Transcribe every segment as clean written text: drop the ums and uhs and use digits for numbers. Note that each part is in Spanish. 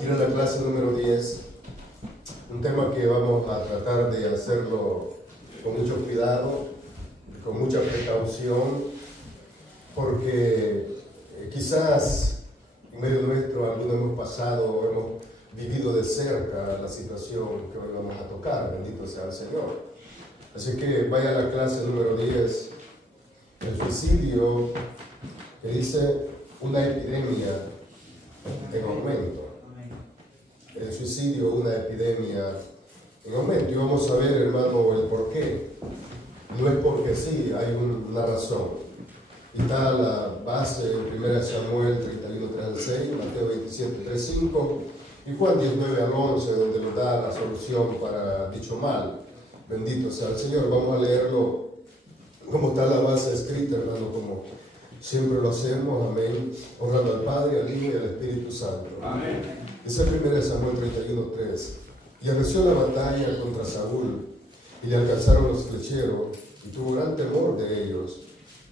ir a la clase número 10, un tema que vamos a tratar de hacerlo con mucho cuidado, con mucha precaución, porque quizás en medio nuestro algunos hemos pasado o hemos vivido de cerca la situación que hoy vamos a tocar, bendito sea el Señor. Así que vaya a la clase número 10, el suicidio, que dice una epidemia en aumento. El suicidio, una epidemia en aumento. Y vamos a ver, hermano, el por qué. No es porque sí, hay una razón. Y está la base en 1 Samuel 31, 3 al 6, Mateo 27, 3, 5 y Juan 19 al 11, donde nos da la solución para dicho mal. Bendito sea el Señor. Vamos a leerlo como está la base escrita, hermano, como siempre lo hacemos. Amén. Honrando al Padre, al Hijo y al Espíritu Santo. Amén. Dice 1 Samuel 31, 3. Y arreció la batalla contra Saúl, y le alcanzaron los flecheros, y tuvo gran temor de ellos.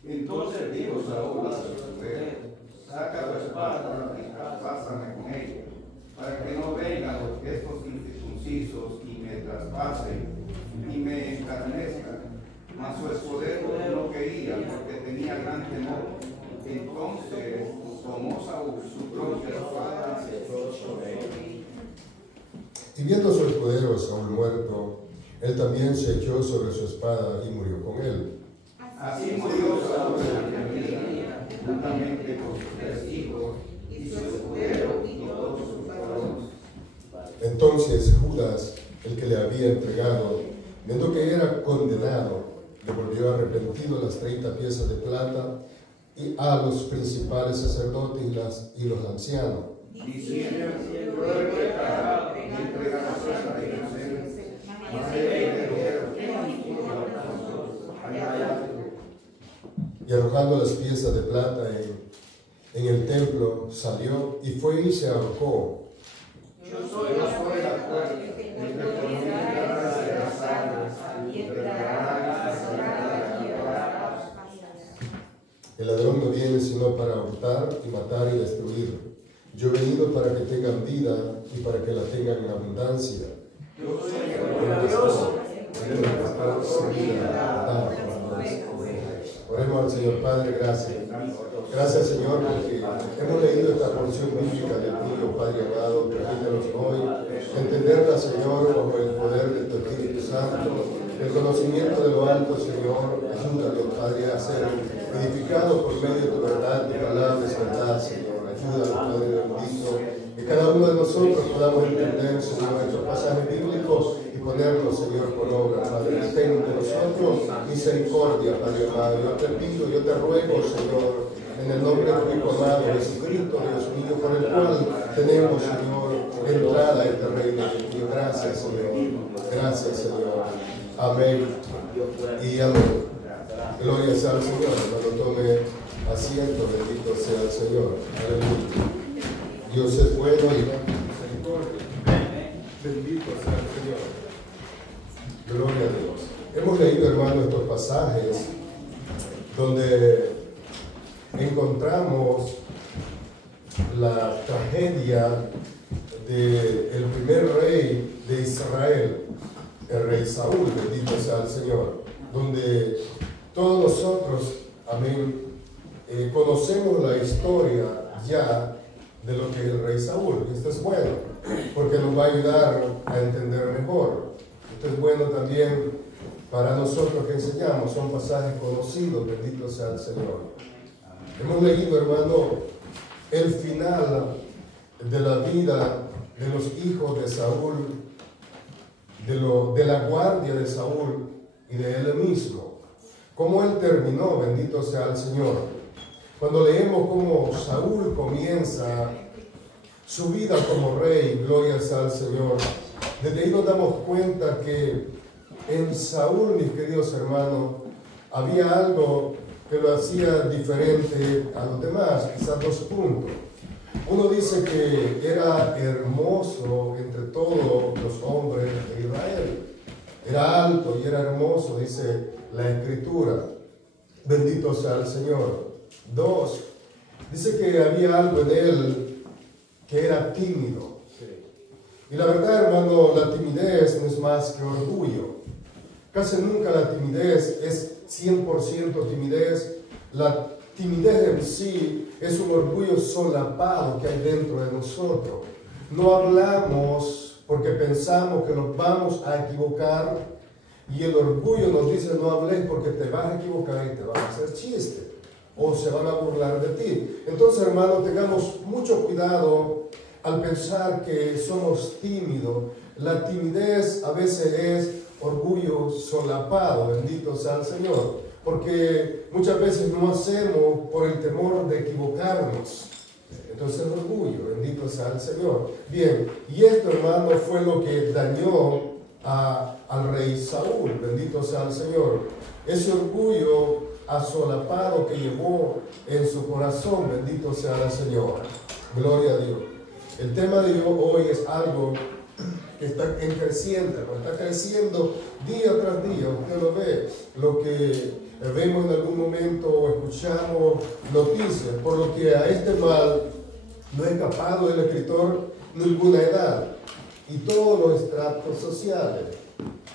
Entonces dijo Saúl a su mujer: saca tu espada y traspásame con ella, para que no vengan estos incircuncisos y me traspasen y me escarnezcan. Mas su escudero no quería, porque tenía gran temor. Entonces tomó Saúl su propia espada y se echó sobre ella. Y viendo a su escudero Saúl muerto, él también se echó sobre su espada y murió con él. Así murió Saúl en Israel, juntamente con sus 3 hijos y su escudero y todos sus varones. Entonces Judas, el que le había entregado, viendo que era condenado, le volvió arrepentido las 30 piezas de plata y a los principales sacerdotes y los ancianos, Diciendo: yo he pecado y entregado a la inocente, mas he y arrojando las piezas de plata en el templo, salió y fue y se ahorcó. Yo soy la puerta, el que por mí entrará será salvo, y entrará y saldrá y hallará paz. El ladrón no viene sino para hurtar y matar y destruir. Yo he venido para que tengan vida y para que la tengan en abundancia. Yo soy el Dios, Oremos al Señor. Padre, gracias. Gracias, Señor, porque hemos leído esta porción bíblica del tuyo, Padre amado. Permítanos hoy entenderla, Señor, bajo el poder de tu Espíritu Santo, el conocimiento de lo alto, Señor. Ayúdanos, Padre, a ser edificados por medio de tu verdad. Tu palabra es verdad, Señor. Ayúdanos, Padre bendito, que cada uno de nosotros podamos entender, Señor, estos pasajes bíblicos y ponerlos, Señor, por obra, Padre. Ten de nosotros misericordia, Padre amado. Yo te pido, yo te ruego, Señor, en el nombre de tu Hijo amado, Jesucristo, Dios mío, por el cual tenemos, Señor, entrada a este reino de Dios. Gracias, Señor. Gracias, Señor. Amén y amén. Gloria sea al Señor. Cuando tome asiento, bendito sea el Señor. Aleluya. Dios es bueno y misericordia. Bendito sea el Señor. Gloria a Dios. Hemos leído, hermano, estos pasajes donde encontramos la tragedia del primer rey de Israel, el rey Saúl, bendito sea el Señor, donde todos nosotros, amén, conocemos la historia ya de lo que es el rey Saúl. Esto es bueno, porque nos va a ayudar a entender mejor. Esto es bueno también para nosotros que enseñamos, son pasajes conocidos, bendito sea el Señor. Hemos leído, hermano, el final de la vida de los hijos de Saúl, de la guardia de Saúl y de él mismo. Cómo él terminó, bendito sea el Señor. Cuando leemos cómo Saúl comienza su vida como rey, gloria sea al Señor, desde ahí nos damos cuenta que en Saúl, mis queridos hermanos, había algo que lo hacía diferente a los demás, quizás 2 puntos. Uno dice que era hermoso entre todos los hombres de Israel. Era alto y era hermoso, dice la Escritura. Bendito sea el Señor. 2, dice que había algo en él que era tímido. Y la verdad, hermano, la timidez no es más que orgullo. Casi nunca la timidez es 100% timidez. La timidez en sí es un orgullo solapado que hay dentro de nosotros. No hablamos porque pensamos que nos vamos a equivocar, y el orgullo nos dice: no hables porque te vas a equivocar y te van a hacer chiste o se van a burlar de ti. Entonces, hermano, tengamos mucho cuidado al pensar que somos tímidos. La timidez a veces es orgullo solapado, bendito sea el Señor, porque muchas veces no hacemos por el temor de equivocarnos. Entonces el orgullo, bendito sea el Señor. Bien, y esto, hermano, fue lo que dañó al rey Saúl, bendito sea el Señor. Ese orgullo asolapado que llevó en su corazón, bendito sea el Señor. Gloria a Dios. El tema de hoy es algo que está creciendo, está creciendo día tras día. Usted lo ve, lo que vemos en algún momento o escuchamos noticias, por lo que a este mal no ha escapado el escritor ninguna edad, y todos los estratos sociales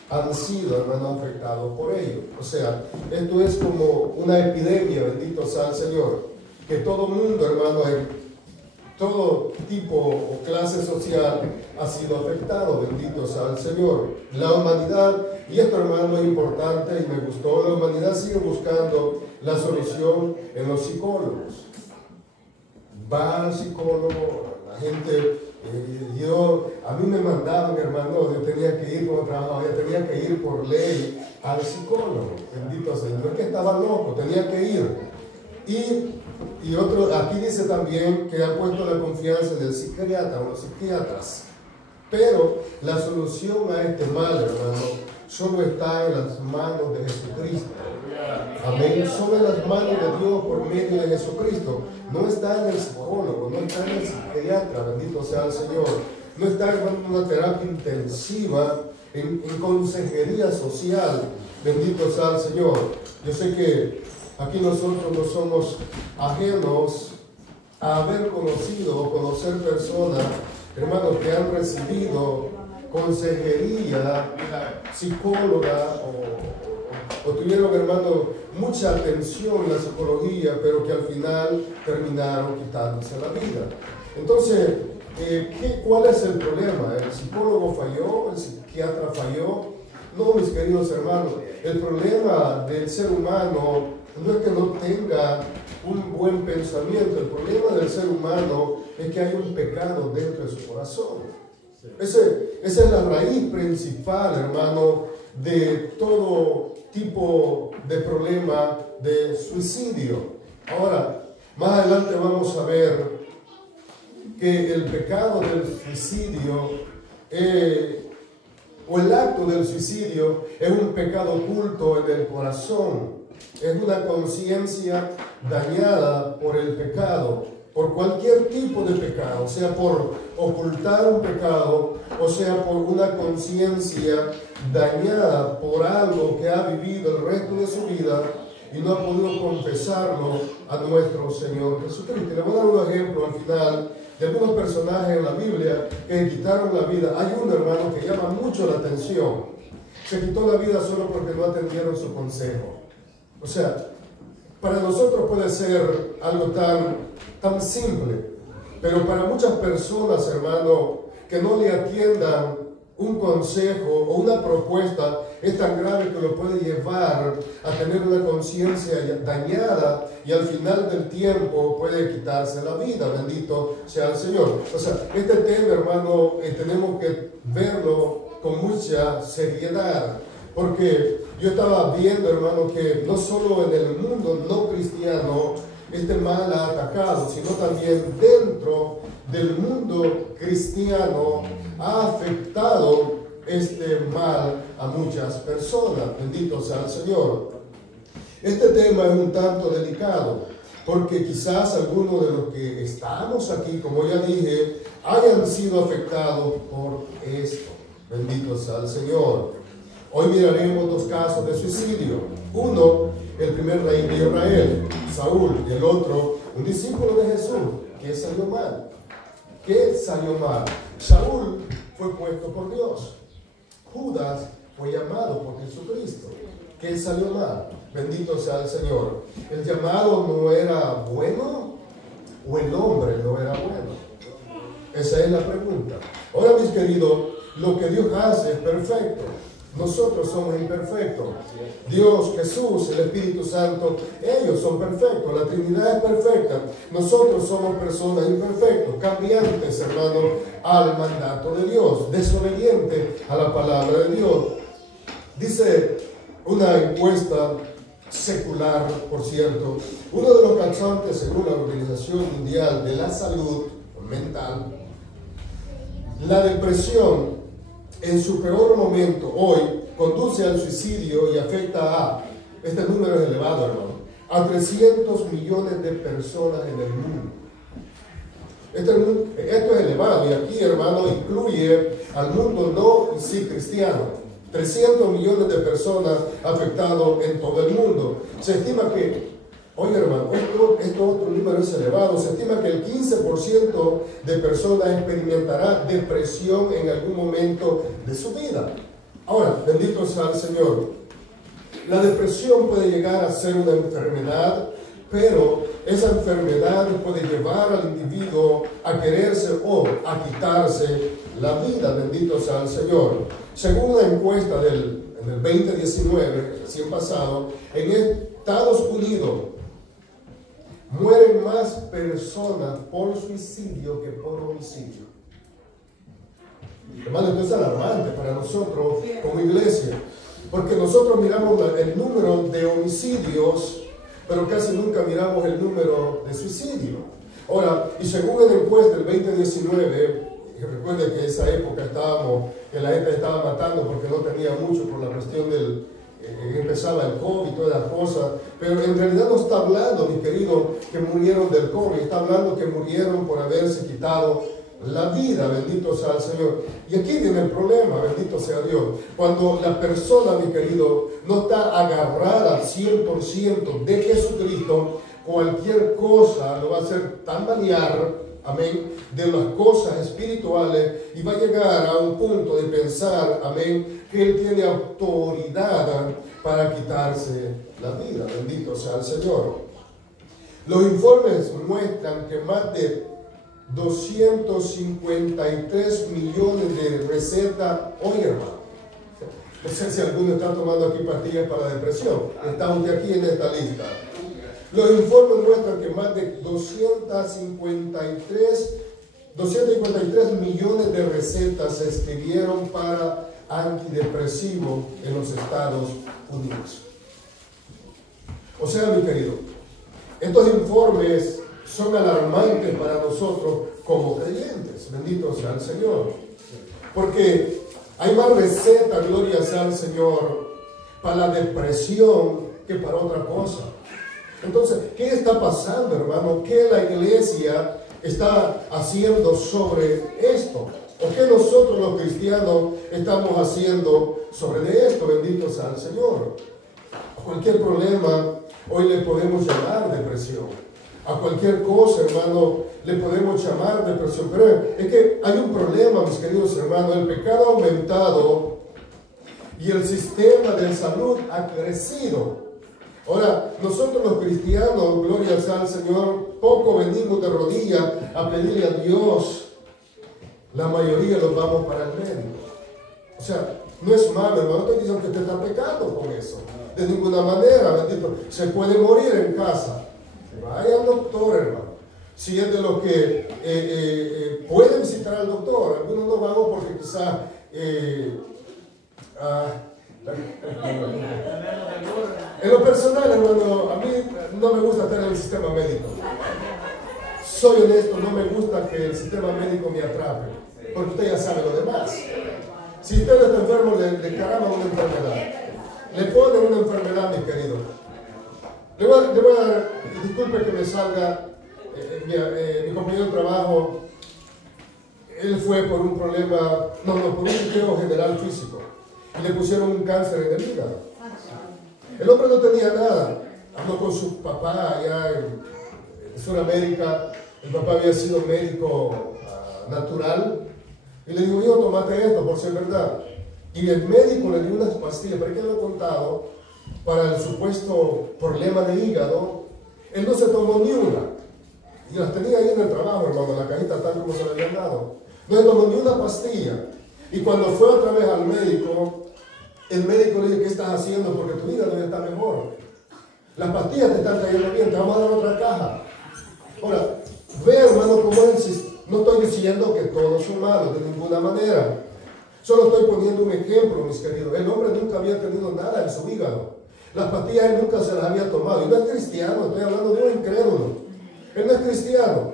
han sido, hermano, afectados por ello. O sea, esto es como una epidemia, bendito sea el Señor, que todo mundo, hermano, todo tipo o clase social ha sido afectado, bendito sea el Señor. La humanidad, y esto, hermano, es importante y me gustó, la humanidad sigue buscando la solución en los psicólogos. Va al psicólogo, la gente, a mí me mandaban, hermano, yo tenía que ir cuando trabajaba, yo tenía que ir por ley al psicólogo, bendito sea, no es que estaba loco, tenía que ir. Y otro, aquí dice también que ha puesto la confianza en el psiquiatra o los psiquiatras. Pero la solución a este mal, hermano, solo está en las manos de Jesucristo. Amén. Solo en las manos de Dios por medio de Jesucristo. No está en el psicólogo, no está en el psiquiatra, bendito sea el Señor. No está en una terapia intensiva, en consejería social, bendito sea el Señor. Yo sé que aquí nosotros no somos ajenos a haber conocido o conocer personas, hermanos, que han recibido consejería, psicóloga o tuvieron, hermano, mucha atención en la psicología, pero que al final terminaron quitándose la vida. Entonces, ¿cuál es el problema? ¿El psicólogo falló? ¿El psiquiatra falló? No, mis queridos hermanos, el problema del ser humano no es que no tenga un buen pensamiento. El problema del ser humano es que hay un pecado dentro de su corazón. Esa es la raíz principal, hermano, de todo tipo de problema de suicidio. Ahora, más adelante vamos a ver que el pecado del suicidio o el acto del suicidio es un pecado oculto en el corazón. Es una conciencia dañada por el pecado, por cualquier tipo de pecado, o sea, por ocultar un pecado, o sea, por una conciencia dañada por algo que ha vivido el resto de su vida y no ha podido confesarlo a nuestro Señor Jesucristo. Le voy a dar un ejemplo al final de algunos personajes en la Biblia que quitaron la vida. Hay un hermano que llama mucho la atención. Se quitó la vida solo porque no atendieron su consejo. O sea, para nosotros puede ser algo tan simple, pero para muchas personas, hermano, que no le atiendan un consejo o una propuesta, es tan grave que lo puede llevar a tener una conciencia dañada y al final del tiempo puede quitarse la vida, bendito sea el Señor. O sea, este tema, hermano, tenemos que verlo con mucha seriedad, porque yo estaba viendo, hermano, que no solo en el mundo no cristiano este mal ha atacado, sino también dentro del mundo cristiano ha afectado este mal a muchas personas. Bendito sea el Señor. Este tema es un tanto delicado, porque quizás algunos de los que estamos aquí, como ya dije, hayan sido afectados por esto. Bendito sea el Señor. Hoy miraremos dos casos de suicidio. Uno, el primer rey de Israel, Saúl, y el otro, un discípulo de Jesús, que salió mal. ¿Qué salió mal? Saúl fue puesto por Dios. Judas fue llamado por Jesucristo. ¿Qué salió mal? Bendito sea el Señor. ¿El llamado no era bueno o el hombre no era bueno? Esa es la pregunta. Ahora, mis queridos, lo que Dios hace es perfecto. Nosotros somos imperfectos. Dios, Jesús, el Espíritu Santo, ellos son perfectos. La Trinidad es perfecta. Nosotros somos personas imperfectas, cambiantes, hermanos, al mandato de Dios, desobedientes a la palabra de Dios. Dice una encuesta secular, por cierto, uno de los causantes, según la Organización Mundial de la Salud Mental, la depresión en su peor momento hoy conduce al suicidio y afecta a, este número es elevado, hermano, a 300 millones de personas en el mundo. Esto es elevado, y aquí, hermano, incluye al mundo no sí cristiano. 300 millones de personas afectadas en todo el mundo. Se estima que, oye hermano, esto otro número es elevado, se estima que el 15% de personas experimentará depresión en algún momento de su vida. Ahora, bendito sea el Señor. La depresión puede llegar a ser una enfermedad, pero esa enfermedad puede llevar al individuo a quererse o a quitarse la vida. Bendito sea el Señor. Según una encuesta en el 2019, recién pasado, en Estados Unidos mueren más personas por suicidio que por homicidio. Hermano, esto es alarmante para nosotros como iglesia, porque nosotros miramos el número de homicidios, pero casi nunca miramos el número de suicidio. Ahora, y según la encuesta del 2019, recuerden que en esa época que la gente estaba matando porque no tenía mucho por la cuestión del, empezaba el COVID y todas las cosas, pero en realidad no está hablando, mi querido, que murieron del COVID, está hablando que murieron por haberse quitado la vida, bendito sea el Señor. Y aquí viene el problema, bendito sea Dios, cuando la persona, mi querido, no está agarrada al 100% de Jesucristo, cualquier cosa lo va a hacer tambalear, amén, de las cosas espirituales, y va a llegar a un punto de pensar, amén, que Él tiene autoridad para quitarse la vida. Bendito sea el Señor. Los informes muestran que más de 253 millones de recetas, oye hermano, no sé si alguno está tomando aquí pastillas para depresión, está usted aquí en esta lista. Los informes muestran que más de 253 millones de recetas se escribieron para antidepresivos en los Estados Unidos. O sea, mi querido, estos informes son alarmantes para nosotros como creyentes. Bendito sea el Señor. Porque hay más recetas, gloria sea al Señor, para la depresión que para otra cosa. Entonces, ¿qué está pasando, hermano? ¿Qué la iglesia está haciendo sobre esto? ¿O qué nosotros los cristianos estamos haciendo sobre esto? Bendito sea el Señor. A cualquier problema, hoy le podemos llamar depresión. A cualquier cosa, hermano, le podemos llamar depresión. Pero es que hay un problema, mis queridos hermanos. El pecado ha aumentado y el sistema de salud ha crecido. Ahora, nosotros los cristianos, gloria sea al Señor, poco venimos de rodillas a pedirle a Dios. La mayoría los vamos para el médico. O sea, no es malo, hermano, no estoy diciendo que usted está pecando con eso. De ninguna manera, bendito. Se puede morir en casa. Vaya al doctor, hermano. Si es de los que pueden visitar al doctor. Algunos no vamos porque quizás... en lo personal, hermano, a mí no me gusta estar en el sistema médico. Soy honesto, no me gusta que el sistema médico me atrape, porque usted ya sabe lo demás. Si usted está enfermo, le cargan una enfermedad. Le ponen una enfermedad, mi querido. Le voy a dar, disculpe que me salga, mi compañero de trabajo, él fue por un problema, por un chequeo general físico. Y le pusieron un cáncer en el hígado. El hombre no tenía nada. Habló con su papá allá en Sudamérica. El papá había sido médico natural. Y le digo, yo tómate esto por ser verdad. Y el médico le dio unas pastillas, pero que lo he contado, para el supuesto problema de hígado. Él no se tomó ni una. Y las tenía ahí en el trabajo, hermano, en la cajita tal como se le habían dado. No se tomó ni una pastilla. Y cuando fue otra vez al médico, el médico le dijo, ¿qué estás haciendo? Porque tu hígado ya está mejor. Las pastillas te están cayendo bien, te vamos a dar otra caja. Ahora, ve, hermano, cómo es. No estoy diciendo que todos son malos, de ninguna manera. Solo estoy poniendo un ejemplo, mis queridos. El hombre nunca había tenido nada en su hígado. Las pastillas él nunca se las había tomado. Y no es cristiano, estoy hablando de un incrédulo. Él no es cristiano.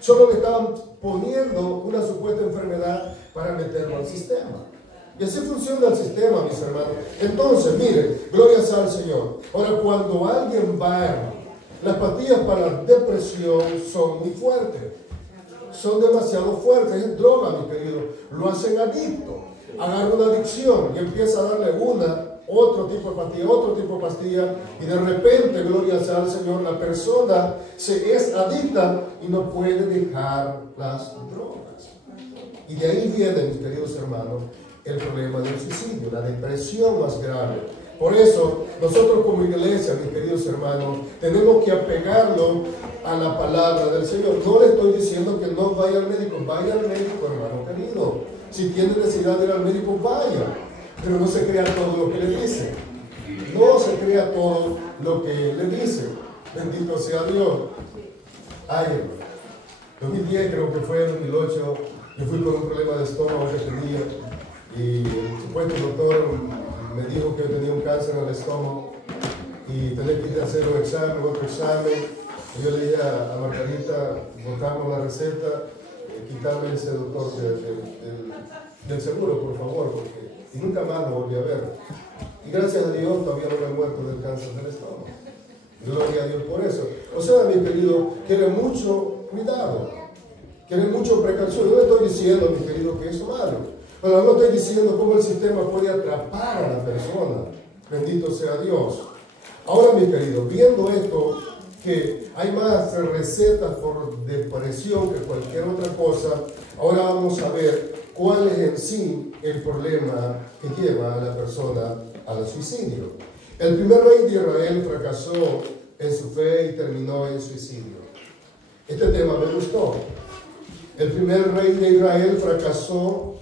Solo le estaban poniendo una supuesta enfermedad para meterlo al sistema. Y así funciona el sistema, mis hermanos. Entonces, miren, gloria sea al Señor. Ahora, cuando alguien va, hermano, las pastillas para la depresión son muy fuertes. Son demasiado fuertes. Es droga, mi querido. Lo hacen adicto. Agarra una adicción y empieza a darle otro tipo de pastilla, otro tipo de pastilla, y de repente, gloria sea al Señor, la persona se es adicta y no puede dejar las drogas. Y de ahí viene, mis queridos hermanos, el problema del suicidio, la depresión más grave. Por eso, nosotros como iglesia, mis queridos hermanos, tenemos que apegarlo a la palabra del Señor. No le estoy diciendo que no vaya al médico, hermano querido. Si tiene necesidad de ir al médico, vaya. Pero no se crea todo lo que le dicen. No se crea todo lo que le dicen. Bendito sea Dios. Ay, hermano. 2010 creo que fue, 2008, yo fui con un problema de estómago que tenía. Y el supuesto doctor me dijo que tenía un cáncer en el estómago y tenía que ir a hacer un examen, otro examen. Y yo le dije a Margarita, buscamos la receta, quitarme ese doctor del seguro, por favor, porque y nunca más lo volví a ver. Y gracias a Dios todavía no me he muerto del cáncer del estómago. Gloria a Dios por eso. O sea, mi querido, quiere mucho cuidado, quiere mucho precaución. Yo no estoy diciendo, mi querido, que es malo. Pero no estoy diciendo cómo el sistema puede atrapar a la persona. Bendito sea Dios. Ahora, mi querido, viendo esto, que hay más recetas por depresión que cualquier otra cosa, ahora vamos a ver cuál es en sí el problema que lleva a la persona al suicidio. El primer rey de Israel fracasó en su fe y terminó en suicidio. Este tema me gustó. El primer rey de Israel fracasó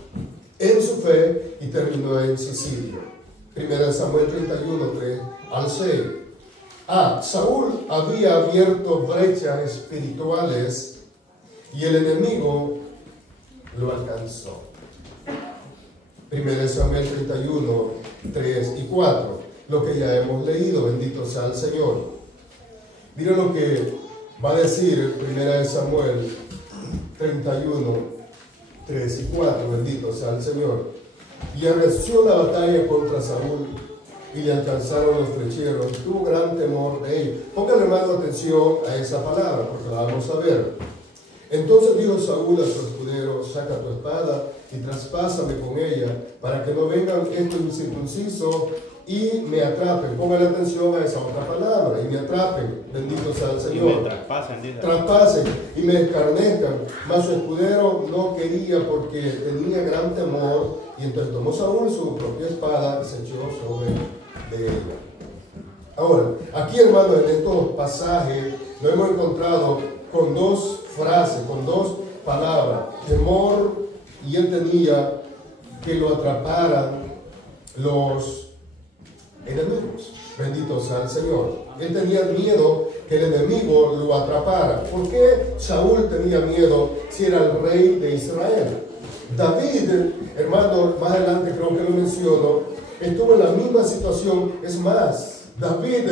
en su fe y terminó en suicidio. 1 Samuel 31, 3 al 6. Saúl había abierto brechas espirituales y el enemigo lo alcanzó. 1 Samuel 31, 3 y 4. Lo que ya hemos leído, bendito sea el Señor. Miren lo que va a decir 1 Samuel 31, 3 y 4, bendito sea el Señor. Y arreció la batalla contra Saúl y le alcanzaron los flecheros. Tuvo gran temor de ellos. Pónganle más atención a esa palabra porque la vamos a ver. Entonces dijo Saúl a su escudero: saca tu espada y traspásame con ella para que no vengan estos incircuncisos y me atrapen. Pónganle atención a esa otra palabra: y me atrapen. Bendito sea el Señor. Y me traspasen y me escarnezcan. Mas su escudero no quería porque tenía gran temor, y entonces tomó Saúl su propia espada y se echó sobre de ella. Ahora, aquí, hermanos, en estos pasajes nos hemos encontrado con dos frases, con dos palabras: temor, y él tenía que lo atraparan los enemigos. Bendito sea el Señor. Él tenía miedo que el enemigo lo atrapara. ¿Por qué Saúl tenía miedo si era el rey de Israel? David, hermano, más adelante creo que lo menciono, estuvo en la misma situación. Es más, David,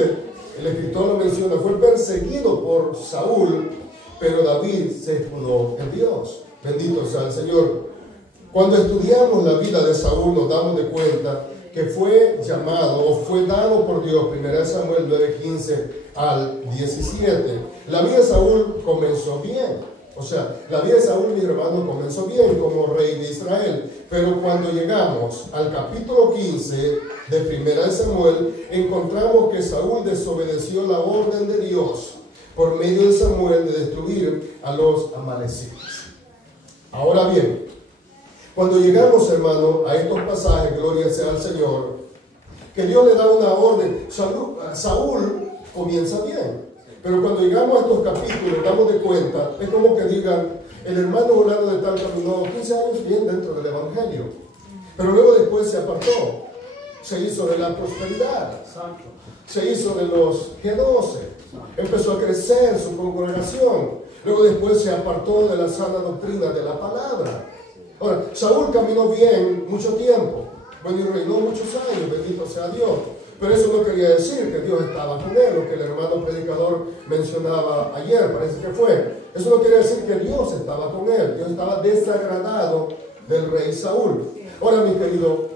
el escritor lo menciona, fue perseguido por Saúl, pero David se escudó en Dios. Bendito sea el Señor. Cuando estudiamos la vida de Saúl nos damos de cuenta que fue llamado o fue dado por Dios, 1 Samuel 9:15 al 17. La vida de Saúl comenzó bien. O sea, la vida de Saúl, mis hermanos, comenzó bien como rey de Israel. Pero cuando llegamos al capítulo 15 de 1 Samuel, encontramos que Saúl desobedeció la orden de Dios por medio de Samuel de destruir a los amalecitas. Ahora bien, Cuando llegamos, hermano, a estos pasajes, gloria sea al Señor, que Dios le da una orden. Saúl comienza bien, pero cuando llegamos a estos capítulos, damos de cuenta, es como que digan, el hermano volando de tal caminó 15 años bien dentro del Evangelio, pero luego después se apartó, se hizo de la prosperidad, se hizo de los G12, empezó a crecer su congregación, luego después se apartó de la sana doctrina de la palabra. Ahora, Saúl caminó bien mucho tiempo, bueno, y reinó muchos años, bendito sea Dios, pero eso no quería decir que Dios estaba con él, lo que el hermano predicador mencionaba ayer, parece que fue. Eso no quiere decir que Dios estaba con él, Dios estaba desagradado del rey Saúl. Ahora, mi querido,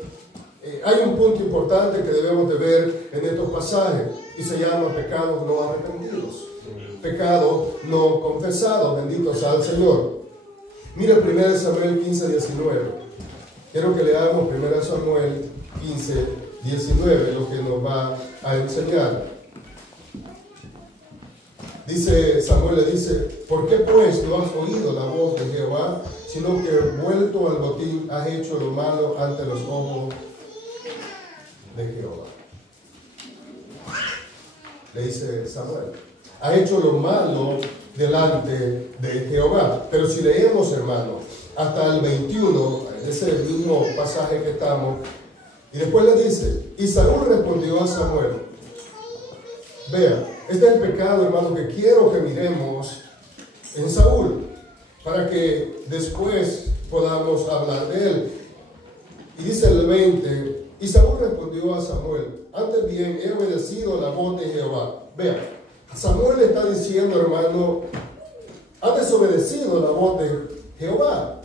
hay un punto importante que debemos de ver en estos pasajes, y se llama pecados no arrepentidos, pecados no confesados, bendito sea el Señor. Mira 1 Samuel 15, 19. Quiero que leamos 1 Samuel 15, 19, lo que nos va a enseñar. Dice, Samuel le dice, ¿por qué pues no has oído la voz de Jehová, sino que vuelto al botín has hecho lo malo ante los ojos de Jehová? Le dice Samuel, ha hecho lo malo delante de Jehová. Pero si leemos, hermano, hasta el 21, ese mismo pasaje que estamos, y después le dice, y Saúl respondió a Samuel. Vea, este es el pecado, hermano, que quiero que miremos en Saúl, para que después podamos hablar de él. Y dice el 20, y Saúl respondió a Samuel, antes bien he obedecido la voz de Jehová. Vea, Samuel le está diciendo, hermano, ha desobedecido la voz de Jehová.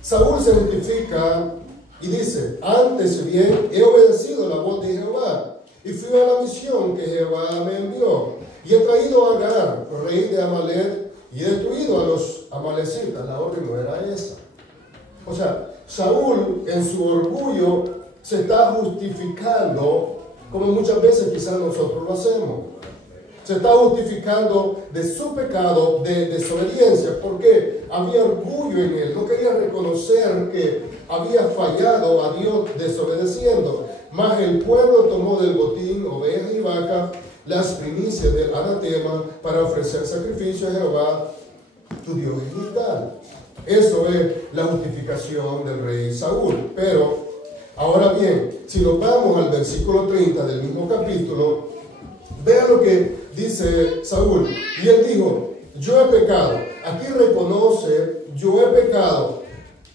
Saúl se identifica y dice, antes bien he obedecido la voz de Jehová y fui a la misión que Jehová me envió y he traído a Agar, rey de Amalek, y he destruido a los amalecitas. La orden no era esa. O sea, Saúl en su orgullo se está justificando, como muchas veces quizás nosotros lo hacemos. Se está justificando de su pecado de desobediencia, porque había orgullo en él, no quería reconocer que había fallado a Dios desobedeciendo. Mas el pueblo tomó del botín ovejas y vacas, las primicias del anatema, para ofrecer sacrificio a Jehová, tu Dios es tal. Eso es la justificación del rey Saúl. Pero, ahora bien, si nos vamos al versículo 30 del mismo capítulo, vean lo que dice Saúl. Y él dijo, yo he pecado. Aquí reconoce, yo he pecado.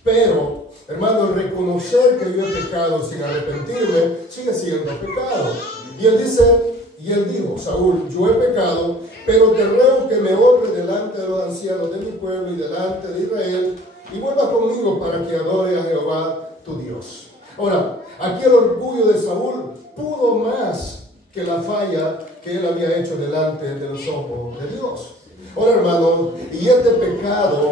Pero, hermano, el reconocer que yo he pecado sin arrepentirme sigue siendo pecado. Y él dice, y él dijo, Saúl, yo he pecado, pero te ruego que me honre delante de los ancianos de mi pueblo y delante de Israel, y vuelva conmigo para que adore a Jehová tu Dios. Ahora, aquí el orgullo de Saúl pudo más que la falla que él había hecho delante de los ojos de Dios. Ahora, hermano, y este pecado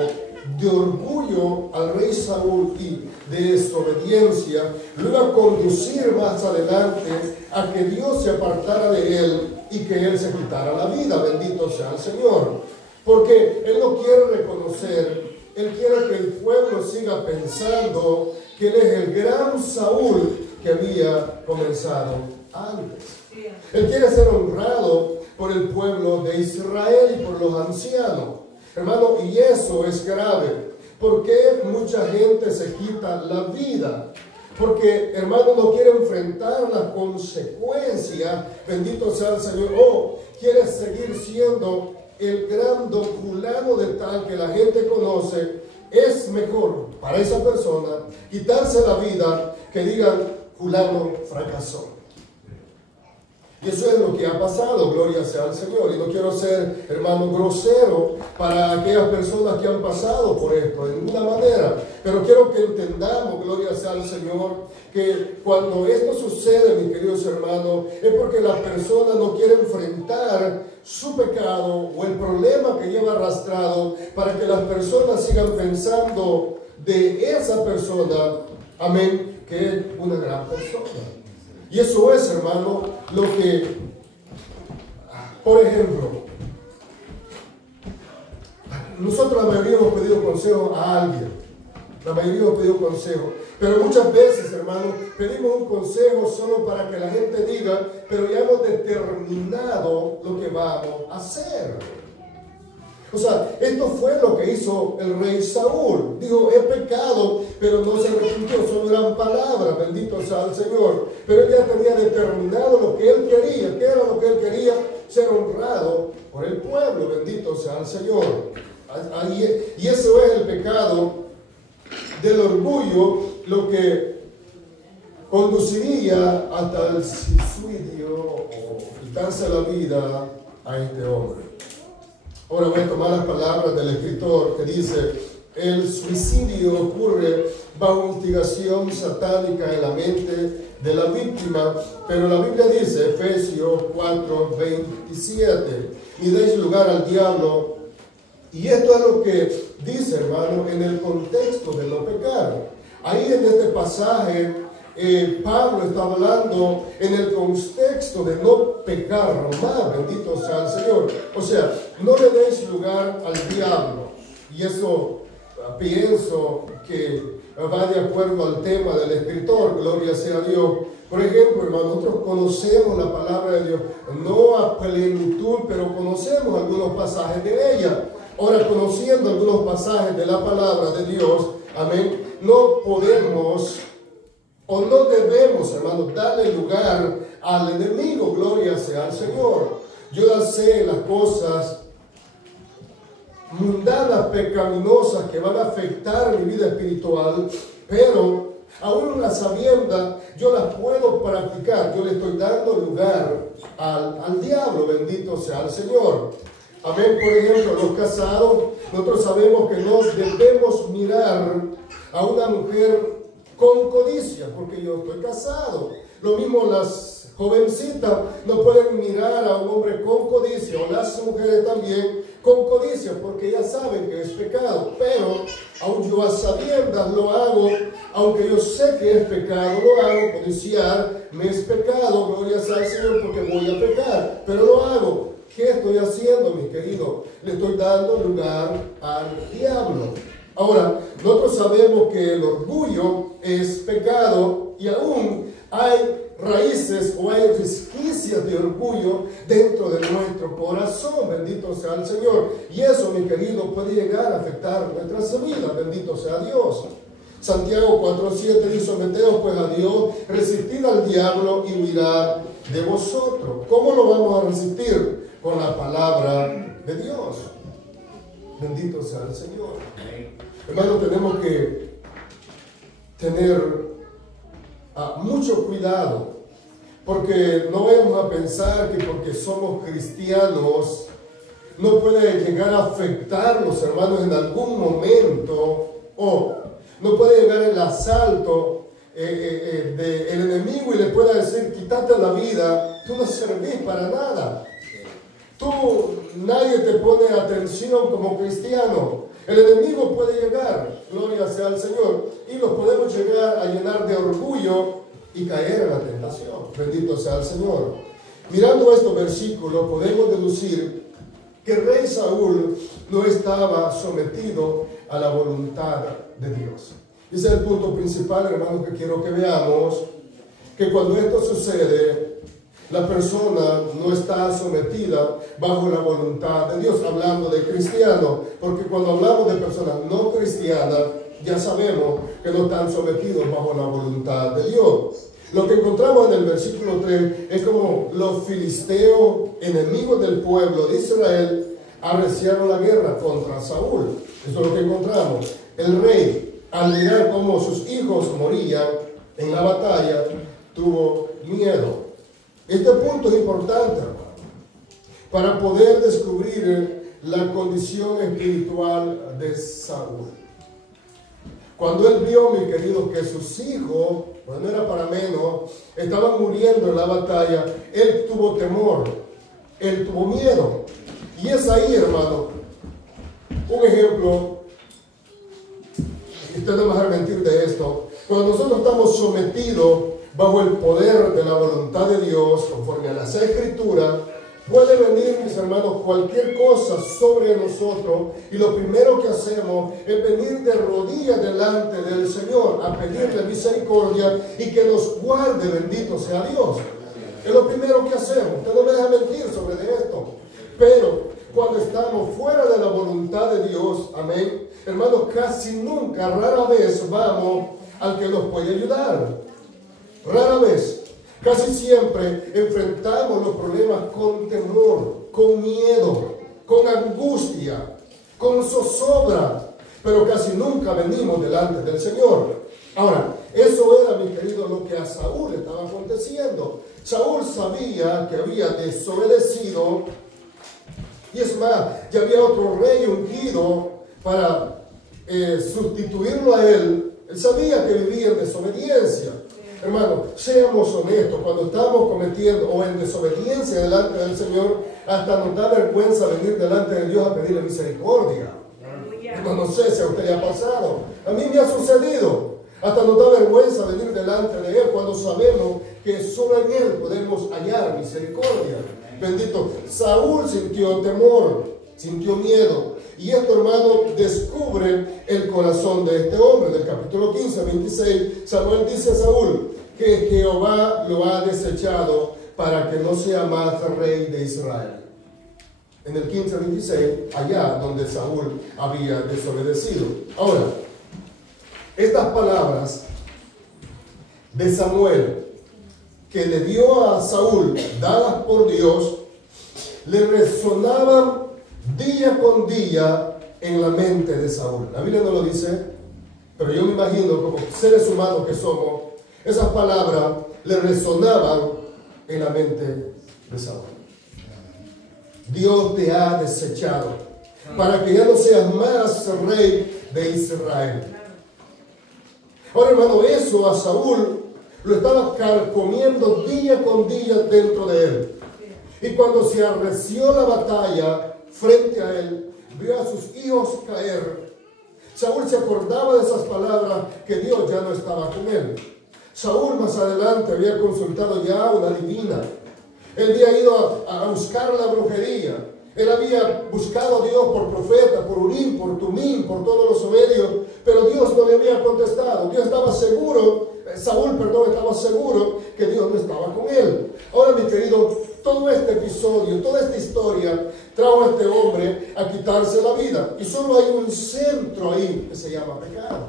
de orgullo al rey Saúl y de desobediencia lo iba a conducir más adelante a que Dios se apartara de él y que él se quitara la vida. Bendito sea el Señor, porque él no quiere reconocer, él quiere que el pueblo siga pensando que él es el gran Saúl que había comenzado antes. Él quiere ser honrado por el pueblo de Israel y por los ancianos. Hermano, y eso es grave. ¿Por qué mucha gente se quita la vida? Porque, hermano, no quiere enfrentar las consecuencias. Bendito sea el Señor. O quiere seguir siendo el gran don fulano de tal que la gente conoce. Es mejor para esa persona quitarse la vida que digan fulano fracasó. Y eso es lo que ha pasado, gloria sea al Señor. Y no quiero ser, hermano, grosero para aquellas personas que han pasado por esto, de ninguna manera. Pero quiero que entendamos, gloria sea al Señor, que cuando esto sucede, mis queridos hermanos, es porque la persona no quiere enfrentar su pecado o el problema que lleva arrastrado, para que las personas sigan pensando de esa persona, amén, que es una gran persona. Y eso es, hermano, lo que, por ejemplo, nosotros la mayoría hemos pedido consejo a alguien. La mayoría nos pidió consejo. Pero muchas veces, hermano, pedimos un consejo solo para que la gente diga, pero ya hemos determinado lo que vamos a hacer. O sea, esto fue lo que hizo el rey Saúl. Dijo, he pecado, pero no se arrepintió. Solo eran palabras, bendito sea el Señor. Pero él ya tenía determinado lo que él quería. ¿Qué era lo que él quería? Ser honrado por el pueblo, bendito sea el Señor. Y eso es el pecado del orgullo, lo que conduciría hasta el suicidio o quitarse la vida a este hombre. Ahora voy a tomar las palabras del escritor que dice, el suicidio ocurre bajo instigación satánica en la mente de la víctima, pero la Biblia dice, Efesios 4:27, ni deis lugar al diablo. Y esto es lo que dice, hermano, en el contexto de no pecar. Ahí en este pasaje, Pablo está hablando en el contexto de no pecar más, bendito sea el Señor. O sea, no le deis lugar al diablo. Y eso pienso que va de acuerdo al tema del escritor, gloria sea a Dios. Por ejemplo, hermano, nosotros conocemos la palabra de Dios, no a plenitud, pero conocemos algunos pasajes de ella. Ahora, conociendo algunos pasajes de la palabra de Dios, amén, no podemos o no debemos, hermanos, darle lugar al enemigo, gloria sea al Señor. Yo ya sé las cosas mundanas, pecaminosas que van a afectar mi vida espiritual, pero aún las sabiendas yo las puedo practicar. Yo le estoy dando lugar al diablo, bendito sea el Señor. Amén. Por ejemplo, los casados, nosotros sabemos que no debemos mirar a una mujer con codicia, porque yo estoy casado. Lo mismo las jovencitas no pueden mirar a un hombre con codicia, o las mujeres también con codicia, porque ya saben que es pecado. Pero aun yo a sabiendas lo hago, aunque yo sé que es pecado, lo hago. Codiciar me es pecado, gloria sea al Señor, porque voy a pecar, pero lo hago. ¿Qué estoy haciendo, mi querido? Le estoy dando lugar al diablo. Ahora, nosotros sabemos que el orgullo es pecado y aún hay raíces o hay resquicios de orgullo dentro de nuestro corazón, bendito sea el Señor. Y eso, mi querido, puede llegar a afectar nuestras vidas, bendito sea Dios. Santiago 4:7 dice, someteos pues a Dios, resistid al diablo y huirá de vosotros. ¿Cómo lo vamos a resistir? Con la palabra de Dios. Bendito sea el Señor. Hermano, tenemos que tener mucho cuidado, porque no vayamos a pensar que porque somos cristianos no puede llegar a afectarnos, hermanos, en algún momento, o no puede llegar el asalto del enemigo y le pueda decir, quítate la vida, tú no servís para nada. Nadie te pone atención como cristiano. El enemigo puede llegar, gloria sea al Señor, y nos podemos llegar a llenar de orgullo y caer en la tentación. Bendito sea el Señor. Mirando estos versículos, podemos deducir que el rey Saúl no estaba sometido a la voluntad de Dios. Ese es el punto principal, hermanos, que quiero que veamos, que cuando esto sucede, la persona no está sometida bajo la voluntad de Dios, hablando de cristianos, porque cuando hablamos de personas no cristianas, ya sabemos que no están sometidos bajo la voluntad de Dios. Lo que encontramos en el versículo 3 es como los filisteos, enemigos del pueblo de Israel, arreciaron la guerra contra Saúl. Eso es lo que encontramos. El rey, al mirar cómo sus hijos morían en la batalla, tuvo miedo. Este punto es importante, hermano, para poder descubrir la condición espiritual de Saúl. Cuando él vio, mi querido, que sus hijos, pues no era para menos, estaban muriendo en la batalla, él tuvo temor, él tuvo miedo. Y es ahí, hermano, un ejemplo, y usted no me va a mentir de esto, cuando nosotros estamos sometidos bajo el poder de la voluntad de Dios, conforme a las Escrituras, Puede venir, mis hermanos, cualquier cosa sobre nosotros y lo primero que hacemos es venir de rodillas delante del Señor a pedirle misericordia y que nos guarde, bendito sea Dios. Es lo primero que hacemos. Usted no me deja mentir sobre esto. Pero cuando estamos fuera de la voluntad de Dios, amén, hermanos, casi nunca, rara vez vamos al que nos puede ayudar. Rara vez. Casi siempre enfrentamos los problemas con temor, con miedo, con angustia, con zozobra, pero casi nunca venimos delante del Señor. Ahora, eso era, mi querido, lo que a Saúl estaba aconteciendo. Saúl sabía que había desobedecido, y es más, ya había otro rey ungido para sustituirlo a él. Él sabía que vivía en desobediencia. Hermano, seamos honestos, cuando estamos cometiendo o en desobediencia delante del Señor, hasta nos da vergüenza venir delante de Dios a pedirle misericordia. No sé si a usted le ha pasado. A mí me ha sucedido. Hasta nos da vergüenza venir delante de Él cuando sabemos que solo en Él podemos hallar misericordia. Bendito. Saúl sintió temor, sintió miedo. Y esto, hermano, descubre el corazón de este hombre. Del capítulo 15, 26, Samuel dice a Saúl que Jehová lo ha desechado para que no sea más rey de Israel. En el 15, 26, allá donde Saúl había desobedecido. Ahora, estas palabras de Samuel que le dio a Saúl, dadas por Dios, le resonaban día con día en la mente de Saúl. La Biblia no lo dice, pero yo me imagino, como seres humanos que somos, esas palabras le resonaban en la mente de Saúl. Dios te ha desechado para que ya no seas más rey de Israel. Ahora, hermano, eso a Saúl lo estaba carcomiendo día con día dentro de él. Y cuando se arreció la batalla frente a él, vio a sus hijos caer. Saúl se acordaba de esas palabras que Dios ya no estaba con él. Saúl más adelante había consultado ya a una divina. Él había ido a buscar la brujería. Él había buscado a Dios por profeta, por Urim, por Tumim, por todos los medios, pero Dios no le había contestado. Dios estaba seguro, Saúl estaba seguro que Dios no estaba con él. Ahora, mi querido, todo este episodio, toda esta historia trajo a este hombre a quitarse la vida. Y solo hay un centro ahí que se llama pecado.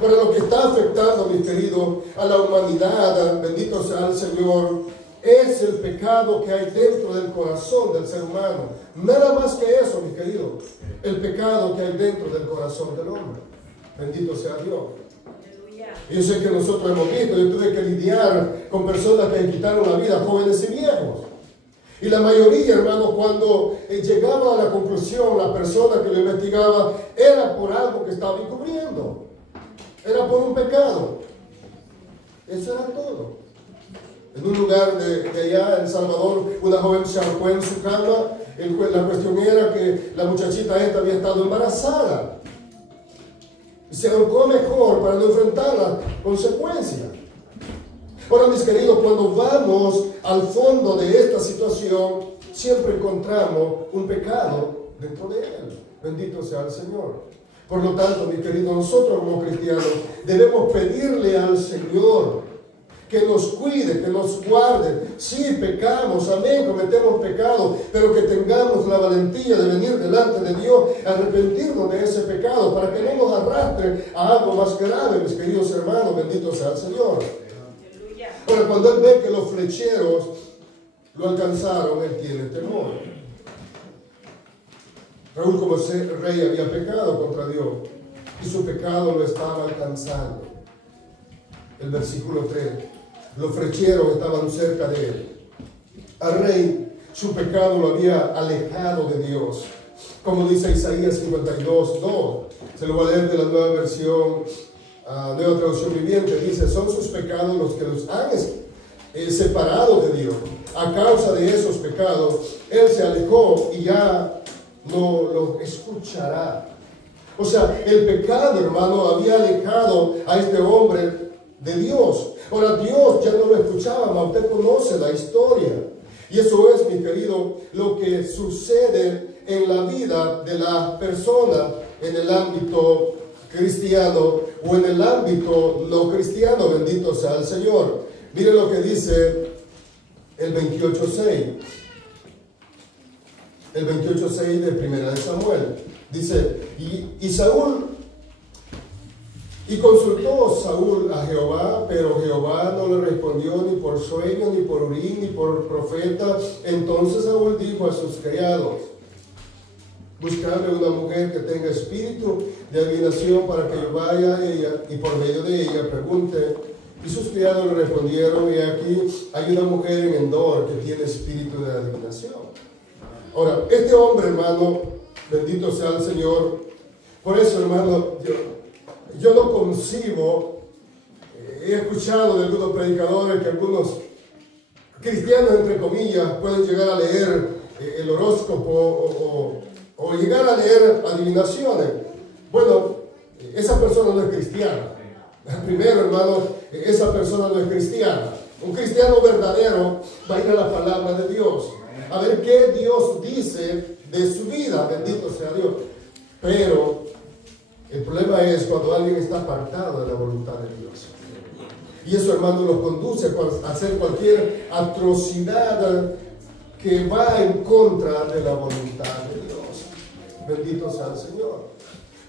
Pero lo que está afectando, mi querido, a la humanidad, bendito sea el Señor, es el pecado que hay dentro del corazón del ser humano. Nada más que eso, mi querido. El pecado que hay dentro del corazón del hombre. Bendito sea Dios. Yo sé que nosotros hemos visto, yo tuve que lidiar con personas que quitaron la vida, jóvenes y viejos. Y la mayoría, hermano, cuando llegaba a la conclusión, la persona que lo investigaba, era por algo que estaba encubriendo. Era por un pecado. Eso era todo. En un lugar de allá, en Salvador, una joven se ahorcó en su cama. La cuestión era que la muchachita esta había estado embarazada. Y se ahorcó mejor para no enfrentar las consecuencias. Ahora, mis queridos, cuando vamos al fondo de esta situación, siempre encontramos un pecado dentro de él. Bendito sea el Señor. Por lo tanto, mis queridos, nosotros como cristianos debemos pedirle al Señor que nos cuide, que nos guarde. Sí, pecamos, amén, cometemos pecado, pero que tengamos la valentía de venir delante de Dios, arrepentirnos de ese pecado, para que no nos arrastre a algo más grave, mis queridos hermanos, bendito sea el Señor. Ahora, cuando él ve que los flecheros lo alcanzaron, él tiene temor. Saúl, como rey, había pecado contra Dios, y su pecado lo estaba alcanzando. El versículo 3. Los flecheros estaban cerca de él. Al rey, su pecado lo había alejado de Dios. Como dice Isaías 52, 2. Se lo voy a leer de la nueva versión, nueva traducción viviente. Dice, son sus pecados los que los han separado de Dios. A causa de esos pecados, él se alejó y ya no lo escuchará. O sea, el pecado, hermano, había alejado a este hombre de Dios. Ahora, Dios ya no lo escuchaba, mas usted conoce la historia. Y eso es, mi querido, lo que sucede en la vida de la persona en el ámbito cristiano o en el ámbito no cristiano. Bendito sea el Señor. Mire lo que dice el 28:6. El 28:6 de Primera de Samuel. Dice, y consultó Saúl a Jehová, pero Jehová no le respondió ni por sueño, ni por Urim, ni por profeta. Entonces Saúl dijo a sus criados: buscadme una mujer que tenga espíritu de adivinación para que yo vaya a ella y por medio de ella pregunte. Y sus criados le respondieron: y aquí hay una mujer en Endor que tiene espíritu de adivinación. Ahora, este hombre, hermano, bendito sea el Señor. Por eso, hermano, yo no concibo, he escuchado de algunos predicadores que algunos cristianos, entre comillas, pueden llegar a leer el horóscopo o llegar a leer adivinaciones. Bueno, esa persona no es cristiana. Primero, hermano, esa persona no es cristiana. Un cristiano verdadero va a ir a la palabra de Dios, a ver qué Dios dice de su vida. Bendito sea Dios. Pero el problema es cuando alguien está apartado de la voluntad de Dios. Y eso, hermano, lo conduce a hacer cualquier atrocidad que va en contra de la voluntad de Dios. Bendito sea el Señor.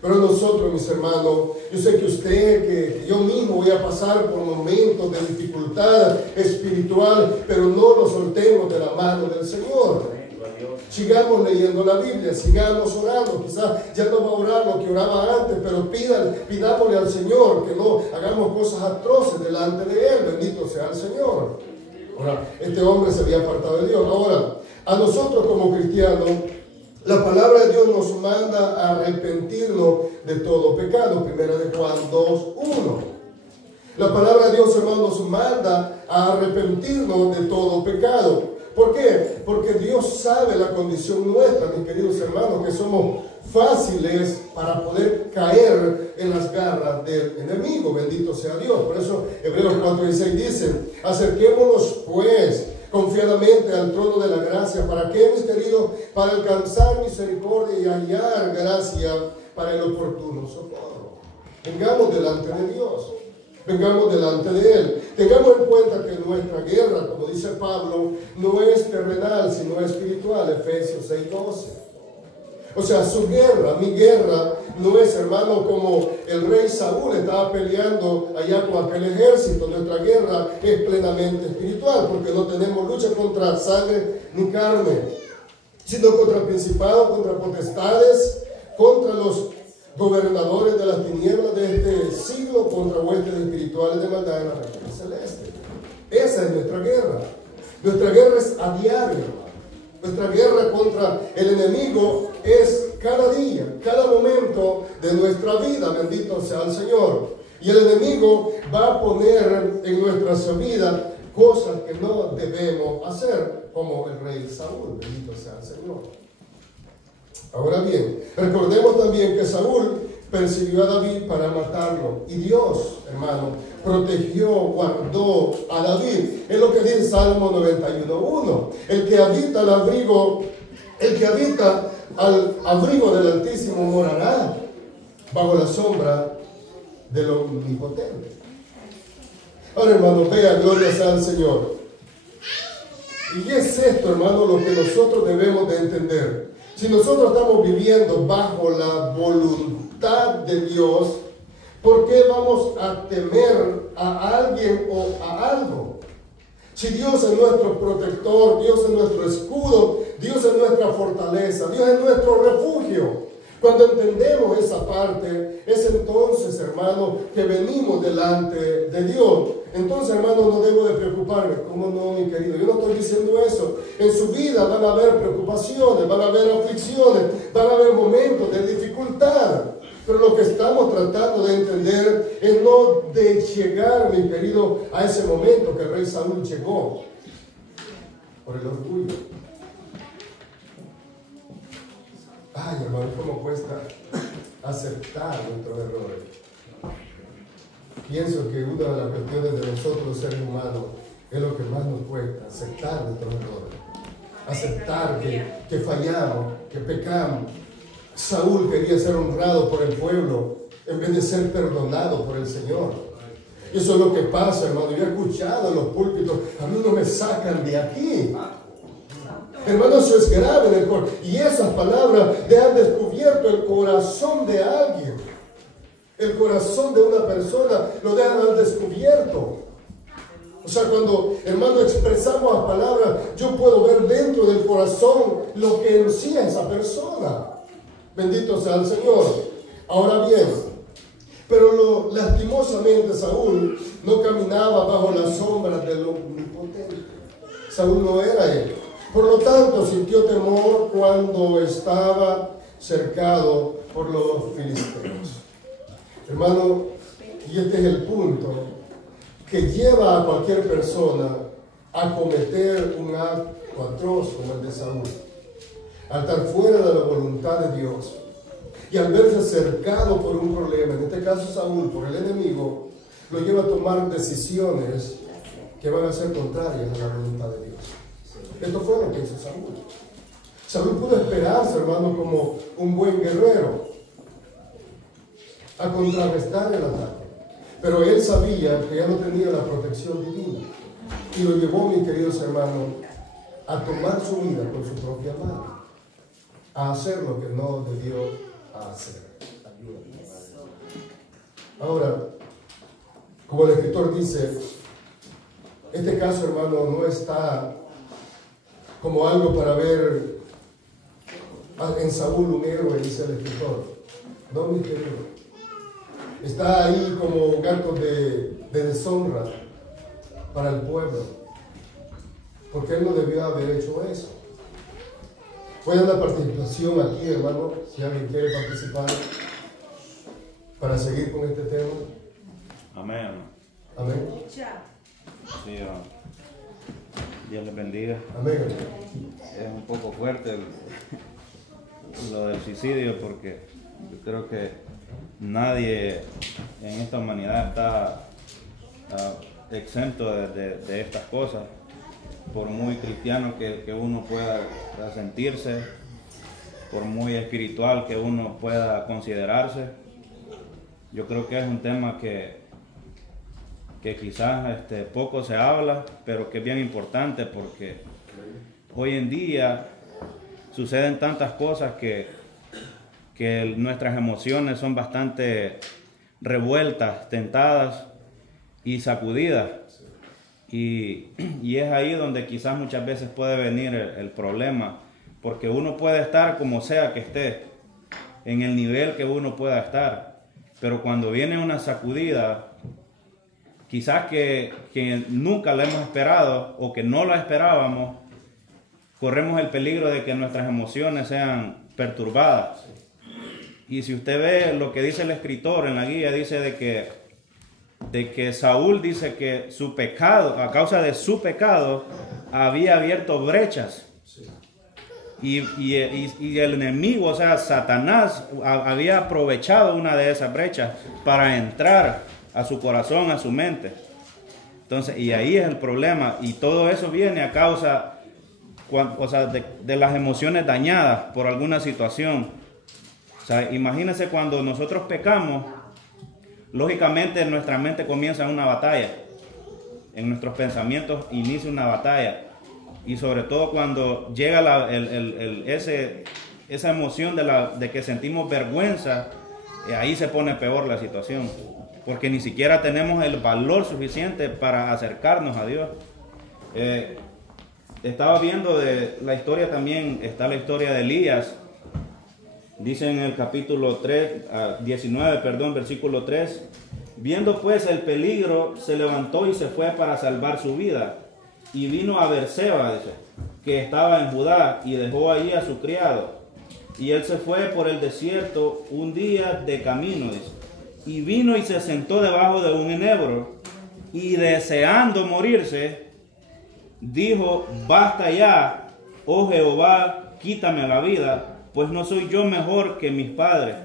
Pero nosotros, mis hermanos, yo sé que usted, que yo mismo voy a pasar por momentos de dificultad espiritual, pero no nos soltemos de la mano del Señor. Sigamos leyendo la Biblia, sigamos orando. Quizás ya no va a orar lo que oraba antes, pero pidámosle al Señor que no hagamos cosas atroces delante de Él. Bendito sea el Señor. Ahora, este hombre se había apartado de Dios. Ahora, a nosotros como cristianos, la palabra de Dios nos manda a arrepentirnos de todo pecado. Primera de Juan 2:1. La palabra de Dios, hermano, nos manda a arrepentirnos de todo pecado. ¿Por qué? Porque Dios sabe la condición nuestra, mis queridos hermanos, que somos fáciles para poder caer en las garras del enemigo. Bendito sea Dios. Por eso Hebreos 4:16 dice: acerquémonos pues confiadamente al trono de la gracia. ¿Para qué, mis queridos? Para alcanzar misericordia y hallar gracia para el oportuno socorro. Vengamos delante de Dios. Vengamos delante de Él. Tengamos en cuenta que nuestra guerra, como dice Pablo, no es terrenal, sino espiritual. Efesios 6:12. O sea, su guerra, mi guerra, no es, hermano, como el rey Saúl estaba peleando allá con aquel ejército. Nuestra guerra es plenamente espiritual, porque no tenemos lucha contra sangre ni carne, sino contra principados, contra potestades, contra los gobernadores de las tinieblas de este siglo, contra huestes espirituales de maldad en la región celeste. Esa es nuestra guerra. Nuestra guerra es a diario. Nuestra guerra contra el enemigo es cada día, cada momento de nuestra vida. Bendito sea el Señor. Y el enemigo va a poner en nuestras vidas cosas que no debemos hacer, como el rey Saúl. Bendito sea el Señor. Ahora bien, recordemos también que Saúl persiguió a David para matarlo. Y Dios, hermano, protegió, guardó a David. Es lo que dice Salmo 91:1. El que habita al abrigo del Altísimo morará bajo la sombra del Omnipotente. Ahora, hermano, vea, gloria sea al Señor. Y es esto, hermano, lo que nosotros debemos de entender. Si nosotros estamos viviendo bajo la voluntad de Dios, ¿por qué vamos a temer a alguien o a algo? Si Dios es nuestro protector, Dios es nuestro escudo, Dios es nuestra fortaleza, Dios es nuestro refugio. Cuando entendemos esa parte, es entonces, hermano, que venimos delante de Dios. Entonces, hermano, no debo de preocuparme. ¿Cómo no, mi querido? Yo no estoy diciendo eso. En su vida van a haber preocupaciones, van a haber aflicciones, van a haber momentos de dificultad. Pero lo que estamos tratando de entender es no de llegar, mi querido, a ese momento que el rey Saúl llegó por el orgullo. Ay, hermano, ¿cómo cuesta aceptar nuestros errores? Pienso que una de las cuestiones de nosotros, los seres humanos, es lo que más nos cuesta, aceptar nuestros errores. aceptar que fallamos, que pecamos. Saúl quería ser honrado por el pueblo en vez de ser perdonado por el Señor. Eso es lo que pasa, hermano. Yo he escuchado en los púlpitos, a mí no me sacan de aquí. Hermano, eso es grave en el corazón. Y esas palabras han descubierto el corazón de alguien. El corazón de una persona lo dejan al descubierto. O sea, cuando, hermano, expresamos las palabras, yo puedo ver dentro del corazón lo que ansía esa persona. Bendito sea el Señor. Ahora bien, pero lastimosamente Saúl no caminaba bajo las sombras del Omnipotente. Saúl no era él. Por lo tanto, sintió temor cuando estaba cercado por los filisteos. Hermano, y este es el punto que lleva a cualquier persona a cometer un acto atroz como el de Saúl. Al estar fuera de la voluntad de Dios y al verse cercado por un problema, en este caso Saúl, por el enemigo, lo lleva a tomar decisiones que van a ser contrarias a la voluntad de Dios. Esto fue lo que hizo Saúl. Saúl pudo esperarse, hermano, como un buen guerrero a contrarrestar el ataque. Pero él sabía que ya no tenía la protección divina. Y lo llevó, mis queridos hermanos, a tomar su vida con su propia mano. A hacer lo que no debió hacer. Ahora, como el escritor dice, este caso, hermano, no está como algo para ver en Saúl un héroe, dice el escritor. No, mi querido. Está ahí como un acto de deshonra para el pueblo. Porque él no debió haber hecho eso. Voy a dar participación aquí, hermano, si alguien quiere participar, para seguir con este tema. Amén. Amén. Sí, Dios les bendiga. Amén. Es un poco fuerte lo del suicidio, porque yo creo que nadie en esta humanidad está exento de estas cosas. Por muy cristiano que uno pueda sentirse, por muy espiritual que uno pueda considerarse, yo creo que es un tema que quizás poco se habla, pero que es bien importante, porque hoy en día suceden tantas cosas que nuestras emociones son bastante revueltas, tentadas y sacudidas. Y es ahí donde quizás muchas veces puede venir el problema, porque uno puede estar como sea que esté, en el nivel que uno pueda estar, pero cuando viene una sacudida, quizás que nunca la hemos esperado o que no la esperábamos, corremos el peligro de que nuestras emociones sean perturbadas. Y si usted ve lo que dice el escritor en la guía, dice de que Saúl dice que su pecado, a causa de su pecado, había abierto brechas. Y el enemigo, o sea, Satanás, había aprovechado una de esas brechas para entrar a su corazón, a su mente. Entonces, y ahí es el problema. Y todo eso viene a causa, o sea, de las emociones dañadas por alguna situación. O sea, imagínense cuando nosotros pecamos, lógicamente en nuestra mente comienza una batalla, en nuestros pensamientos inicia una batalla, y sobre todo cuando llega esa emoción de que sentimos vergüenza, ahí se pone peor la situación, porque ni siquiera tenemos el valor suficiente para acercarnos a Dios. Estaba viendo de la historia también, está la historia de Elías. Dice en el capítulo 19, versículo 3, viendo pues el peligro, se levantó y se fue para salvar su vida. Y vino a Berseba, dice, que estaba en Judá, y dejó allí a su criado. Y él se fue por el desierto un día de camino, dice. Y vino y se sentó debajo de un enebro, y deseando morirse, dijo, basta ya, oh Jehová, quítame la vida, pues no soy yo mejor que mis padres.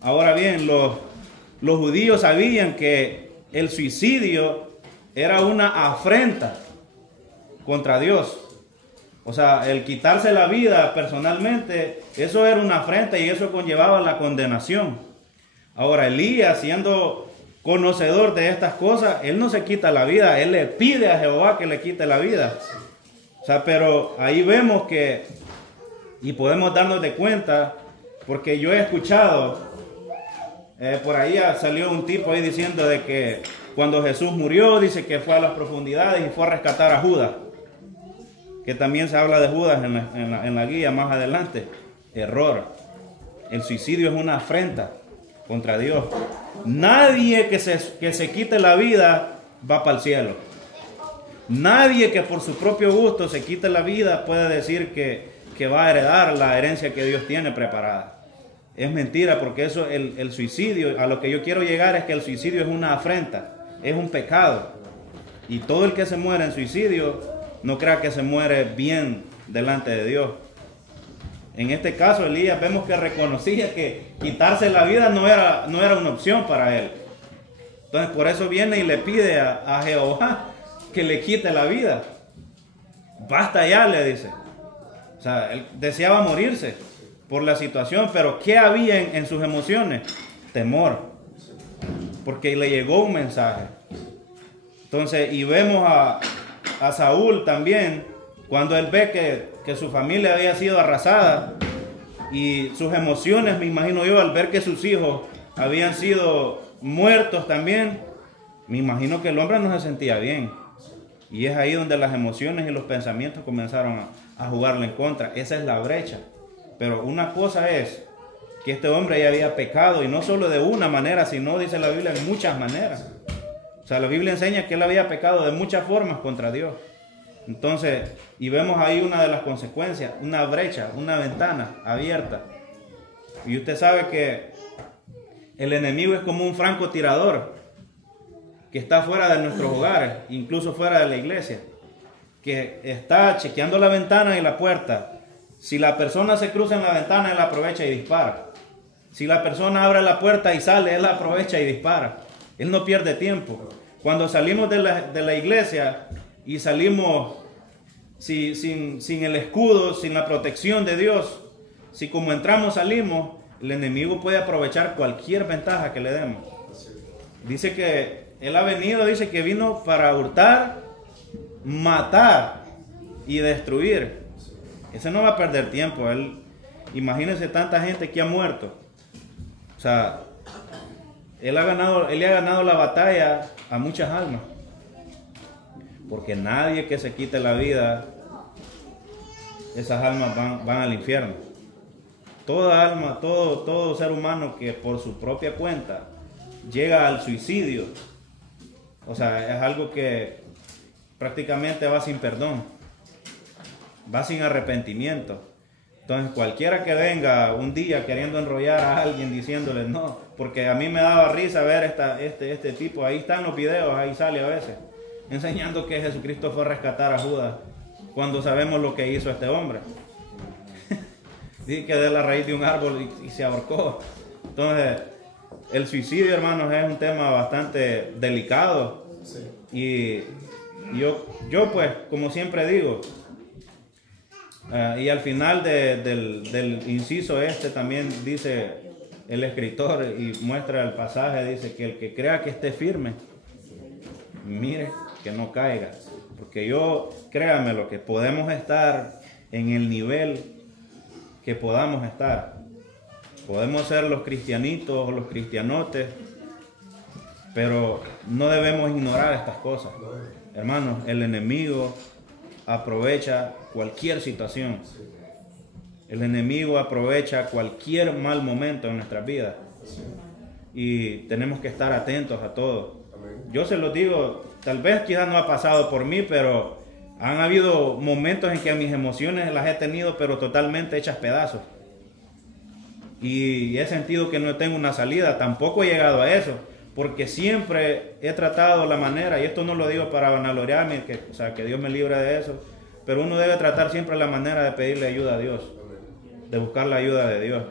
Ahora bien, los judíos sabían que el suicidio era una afrenta contra Dios. O sea, el quitarse la vida personalmente, eso era una afrenta y eso conllevaba la condenación. Ahora, Elías, siendo conocedor de estas cosas, él no se quita la vida, él le pide a Jehová que le quite la vida. O sea, pero ahí vemos que, y podemos darnos de cuenta, porque yo he escuchado, por ahí salió un tipo ahí diciendo de que cuando Jesús murió, dice que fue a las profundidades y fue a rescatar a Judas. Que también se habla de Judas en la guía más adelante. Error. El suicidio es una afrenta contra Dios. Nadie que se quite la vida va para el cielo. Nadie que por su propio gusto se quite la vida puede decir que va a heredar la herencia que Dios tiene preparada. Es mentira, porque eso, el suicidio, a lo que yo quiero llegar es que el suicidio es una afrenta, es un pecado. Y todo el que se muere en suicidio, no crea que se muere bien delante de Dios. En este caso, Elías vemos que reconocía que quitarse la vida no era una opción para él. Entonces por eso viene y le pide a Jehová que le quite la vida. Basta ya, le dice. O sea, él deseaba morirse por la situación, pero ¿qué había en sus emociones? Temor. Porque le llegó un mensaje. Entonces, y vemos a Saúl también, cuando él ve que su familia había sido arrasada y sus emociones, me imagino yo, al ver que sus hijos habían sido muertos también, me imagino que el hombre no se sentía bien. Y es ahí donde las emociones y los pensamientos comenzaron a jugarle en contra. Esa es la brecha. Pero una cosa es que este hombre ya había pecado, y no solo de una manera, sino, dice la Biblia, en muchas maneras. O sea, la Biblia enseña que él había pecado de muchas formas contra Dios. Entonces, y vemos ahí una de las consecuencias, una brecha, una ventana abierta. Y usted sabe que el enemigo es como un francotirador que está fuera de nuestros hogares, incluso fuera de la iglesia, que está chequeando la ventana y la puerta. Si la persona se cruza en la ventana, él aprovecha y dispara. Si la persona abre la puerta y sale, él aprovecha y dispara. Él no pierde tiempo. Cuando salimos de la iglesia y salimos sin el escudo, sin la protección de Dios, si como entramos salimos, el enemigo puede aprovechar cualquier ventaja que le demos. Dice que él ha venido, dice que vino para hurtar, matar y destruir. Ese no va a perder tiempo. Imagínense tanta gente que ha muerto. O sea, él le ha ganado la batalla a muchas almas. Porque nadie que se quite la vida, esas almas van al infierno. Toda alma, todo ser humano que por su propia cuenta llega al suicidio, o sea, es algo que prácticamente va sin perdón, va sin arrepentimiento. Entonces cualquiera que venga un día queriendo enrollar a alguien diciéndole no, porque a mí me daba risa ver este tipo, ahí están los videos, ahí sale a veces, enseñando que Jesucristo fue a rescatar a Judas, cuando sabemos lo que hizo este hombre. Dice que de la raíz de un árbol y se ahorcó. Entonces, el suicidio, hermanos, es un tema bastante delicado. Sí. Y yo pues, como siempre digo, y al final del inciso también dice el escritor y muestra el pasaje, dice que el que crea que esté firme, mire que no caiga. Porque créanme, lo que podemos estar en el nivel que podamos estar. Podemos ser los cristianitos o los cristianotes, pero no debemos ignorar estas cosas. Hermanos, el enemigo aprovecha cualquier situación. El enemigo aprovecha cualquier mal momento en nuestras vidas. Y tenemos que estar atentos a todo. Yo se los digo, tal vez quizás no ha pasado por mí, pero han habido momentos en que mis emociones las he tenido, pero totalmente hechas pedazos. Y he sentido que no tengo una salida. Tampoco he llegado a eso, porque siempre he tratado la manera, y esto no lo digo para vanagloriarme, que Dios me libre de eso, pero uno debe tratar siempre la manera de pedirle ayuda a Dios, de buscar la ayuda de Dios.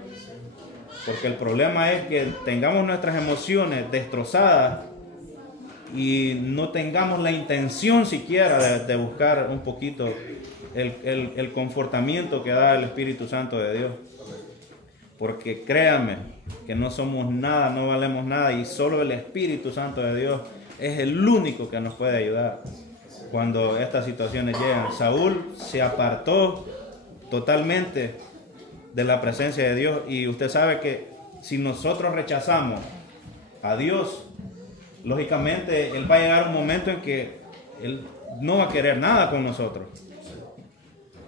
Porque el problema es que tengamos nuestras emociones destrozadas y no tengamos la intención siquiera de buscar un poquito el confortamiento que da el Espíritu Santo de Dios. Porque créanme que no somos nada, no valemos nada, y solo el Espíritu Santo de Dios es el único que nos puede ayudar cuando estas situaciones llegan. Saúl se apartó totalmente de la presencia de Dios, y usted sabe que si nosotros rechazamos a Dios, lógicamente Él va a llegar un momento en que Él no va a querer nada con nosotros.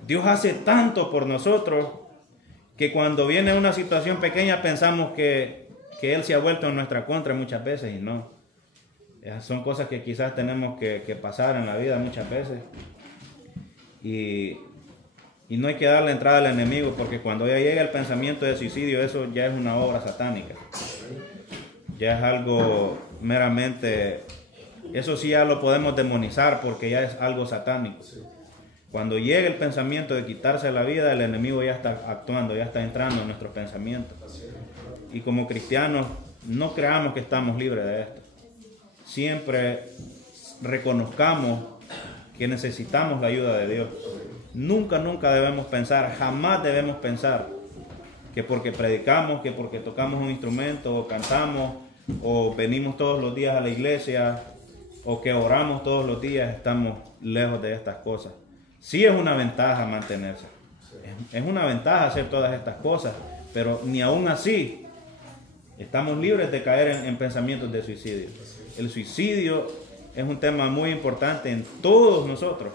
Dios hace tanto por nosotros que cuando viene una situación pequeña pensamos que Él se ha vuelto en nuestra contra muchas veces, y no. Son cosas que quizás tenemos que pasar en la vida muchas veces. Y no hay que darle entrada al enemigo, porque cuando ya llega el pensamiento de suicidio, eso ya es una obra satánica. Ya es algo meramente, eso sí ya lo podemos demonizar, porque ya es algo satánico. Cuando llega el pensamiento de quitarse la vida, el enemigo ya está actuando, ya está entrando en nuestros pensamientos. Y como cristianos, no creamos que estamos libres de esto. Siempre reconozcamos que necesitamos la ayuda de Dios. Nunca debemos pensar, jamás debemos pensar que porque predicamos, que porque tocamos un instrumento, o cantamos, o venimos todos los días a la iglesia, o que oramos todos los días, estamos lejos de estas cosas. Sí es una ventaja mantenerse, es una ventaja hacer todas estas cosas, pero ni aún así estamos libres de caer en pensamientos de suicidio. El suicidio es un tema muy importante en todos nosotros,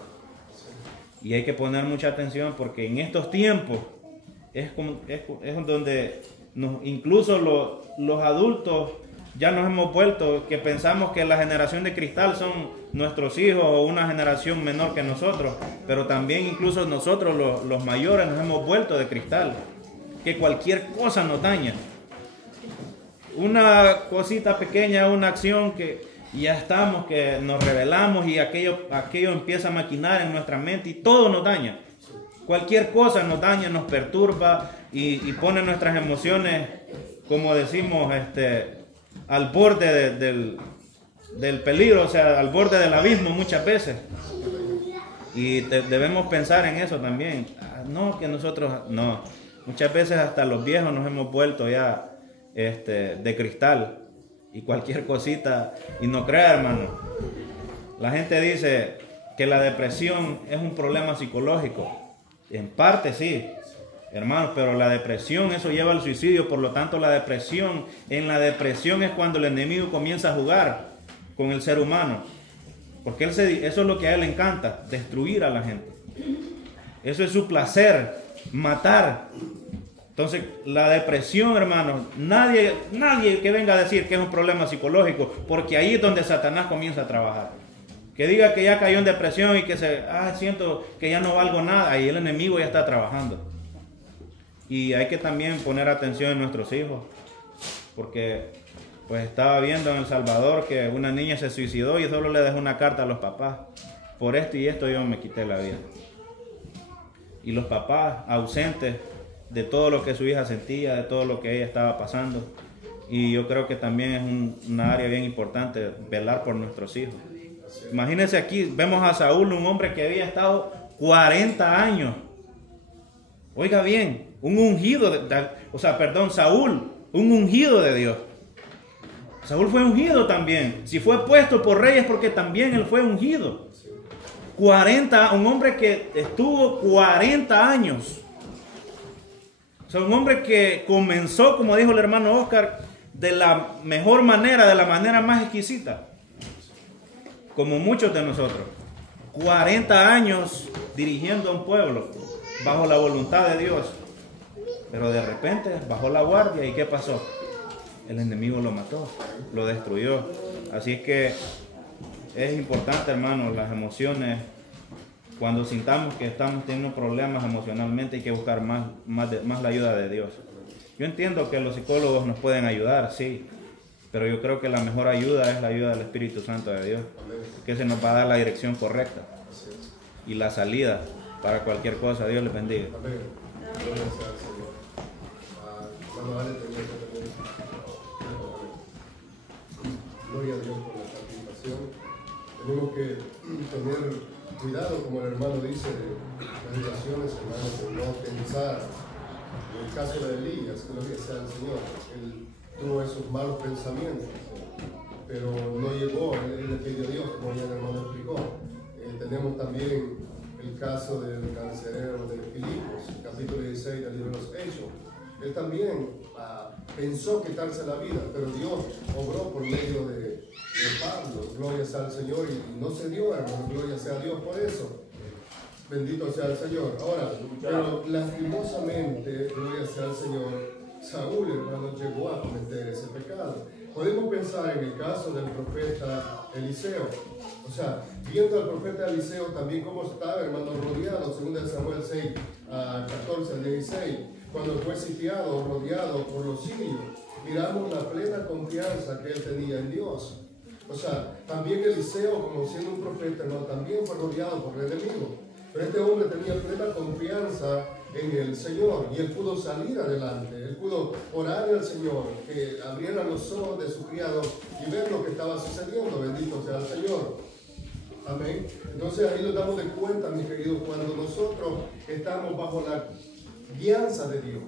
y hay que poner mucha atención, porque en estos tiempos es donde incluso los adultos ya nos hemos vuelto, que pensamos que la generación de cristal son nuestros hijos o una generación menor que nosotros, pero también incluso nosotros los mayores nos hemos vuelto de cristal, que cualquier cosa nos daña. Una cosita pequeña, una acción que ya estamos, que nos rebelamos, y aquello empieza a maquinar en nuestra mente y todo nos daña. Cualquier cosa nos daña, nos perturba y pone nuestras emociones, como decimos, al borde del peligro, o sea, al borde del abismo muchas veces. Y debemos pensar en eso también. No, que nosotros, no. Muchas veces hasta los viejos nos hemos vuelto ya de cristal, y cualquier cosita, y no crea, hermano. La gente dice que la depresión es un problema psicológico. En parte sí, hermanos, pero la depresión, eso lleva al suicidio. Por lo tanto, en la depresión es cuando el enemigo comienza a jugar con el ser humano, porque eso es lo que a él le encanta, destruir a la gente. Eso es su placer, matar. Entonces, la depresión, hermanos, nadie que venga a decir que es un problema psicológico, porque ahí es donde Satanás comienza a trabajar. Que diga que ya cayó en depresión y que siento que ya no valgo nada, ahí el enemigo ya está trabajando. Y hay que también poner atención en nuestros hijos, porque pues estaba viendo en El Salvador que una niña se suicidó y solo le dejó una carta a los papás: por esto y esto yo me quité la vida. Y los papás ausentes de todo lo que su hija sentía, de todo lo que ella estaba pasando. Y yo creo que también es una área bien importante, velar por nuestros hijos. Imagínense, aquí vemos a Saúl, un hombre que había estado 40 años. Oiga bien, un ungido, Saúl, un ungido de Dios. Saúl fue ungido también. Si fue puesto por rey es porque también él fue ungido. 40, un hombre que estuvo 40 años. O sea, un hombre que comenzó, como dijo el hermano Oscar, de la mejor manera, de la manera más exquisita. Como muchos de nosotros. 40 años dirigiendo a un pueblo bajo la voluntad de Dios. Pero de repente bajó la guardia, ¿y qué pasó? El enemigo lo mató, lo destruyó. Así es que es importante, hermanos, las emociones. Cuando sintamos que estamos teniendo problemas emocionalmente, hay que buscar más la ayuda de Dios. Yo entiendo que los psicólogos nos pueden ayudar, sí, pero yo creo que la mejor ayuda es la ayuda del Espíritu Santo de Dios, que se nos va a dar la dirección correcta y la salida para cualquier cosa. Dios les bendiga. Amén. Gracias al Señor. Vamos a darle también. Gloria a Dios por la participación. Tenemos que tener cuidado, como el hermano dice, de las relaciones, hermanos, de no pensar. En el caso de Elías, gloria sea al Señor, él tuvo esos malos pensamientos, pero no llegó, él le pidió a Dios, como ya el hermano explicó. Tenemos también el caso del carcelero de Filipos, capítulo 16 del libro de los Hechos. Él también pensó quitarse la vida, pero Dios obró por medio de Pablo. Gloria sea al Señor, y no se dio, hermano, gloria sea a Dios por eso. Bendito sea el Señor. Ahora, pero lastimosamente, gloria sea al Señor, Saúl, hermano, llegó a cometer ese pecado. Podemos pensar en el caso del profeta Eliseo. O sea, viendo al profeta Eliseo también cómo estaba, hermano, rodeado, 2 Samuel 6, 14 al 16, cuando fue sitiado, rodeado por los sirios, miramos la plena confianza que él tenía en Dios. O sea, también Eliseo, como siendo un profeta, hermano, también fue rodeado por el enemigo. Pero este hombre tenía plena confianza en el Señor y él pudo salir adelante. Él pudo orarle al Señor que abriera los ojos de su criado y ver lo que estaba sucediendo. Bendito sea el Señor. Amén. Entonces ahí nos damos de cuenta, mis queridos, cuando nosotros estamos bajo la guianza de Dios,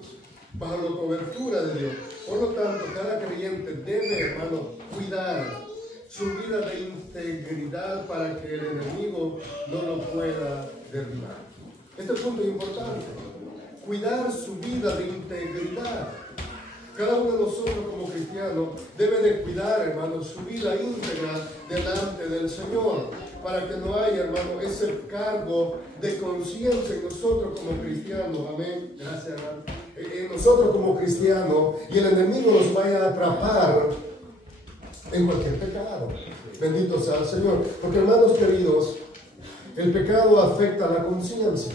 bajo la cobertura de Dios. Por lo tanto, cada creyente debe, hermano, cuidar su vida de integridad para que el enemigo no lo pueda derribar. Este punto es importante. Cuidar su vida de integridad. Cada uno de nosotros como cristianos debe de cuidar, hermano, su vida íntegra delante del Señor, para que no haya, hermano, ese cargo de conciencia en nosotros como cristianos. Amén. Gracias, hermano. En nosotros como cristianos, y el enemigo nos vaya a atrapar en cualquier pecado. Bendito sea el Señor. Porque, hermanos queridos, el pecado afecta a la conciencia.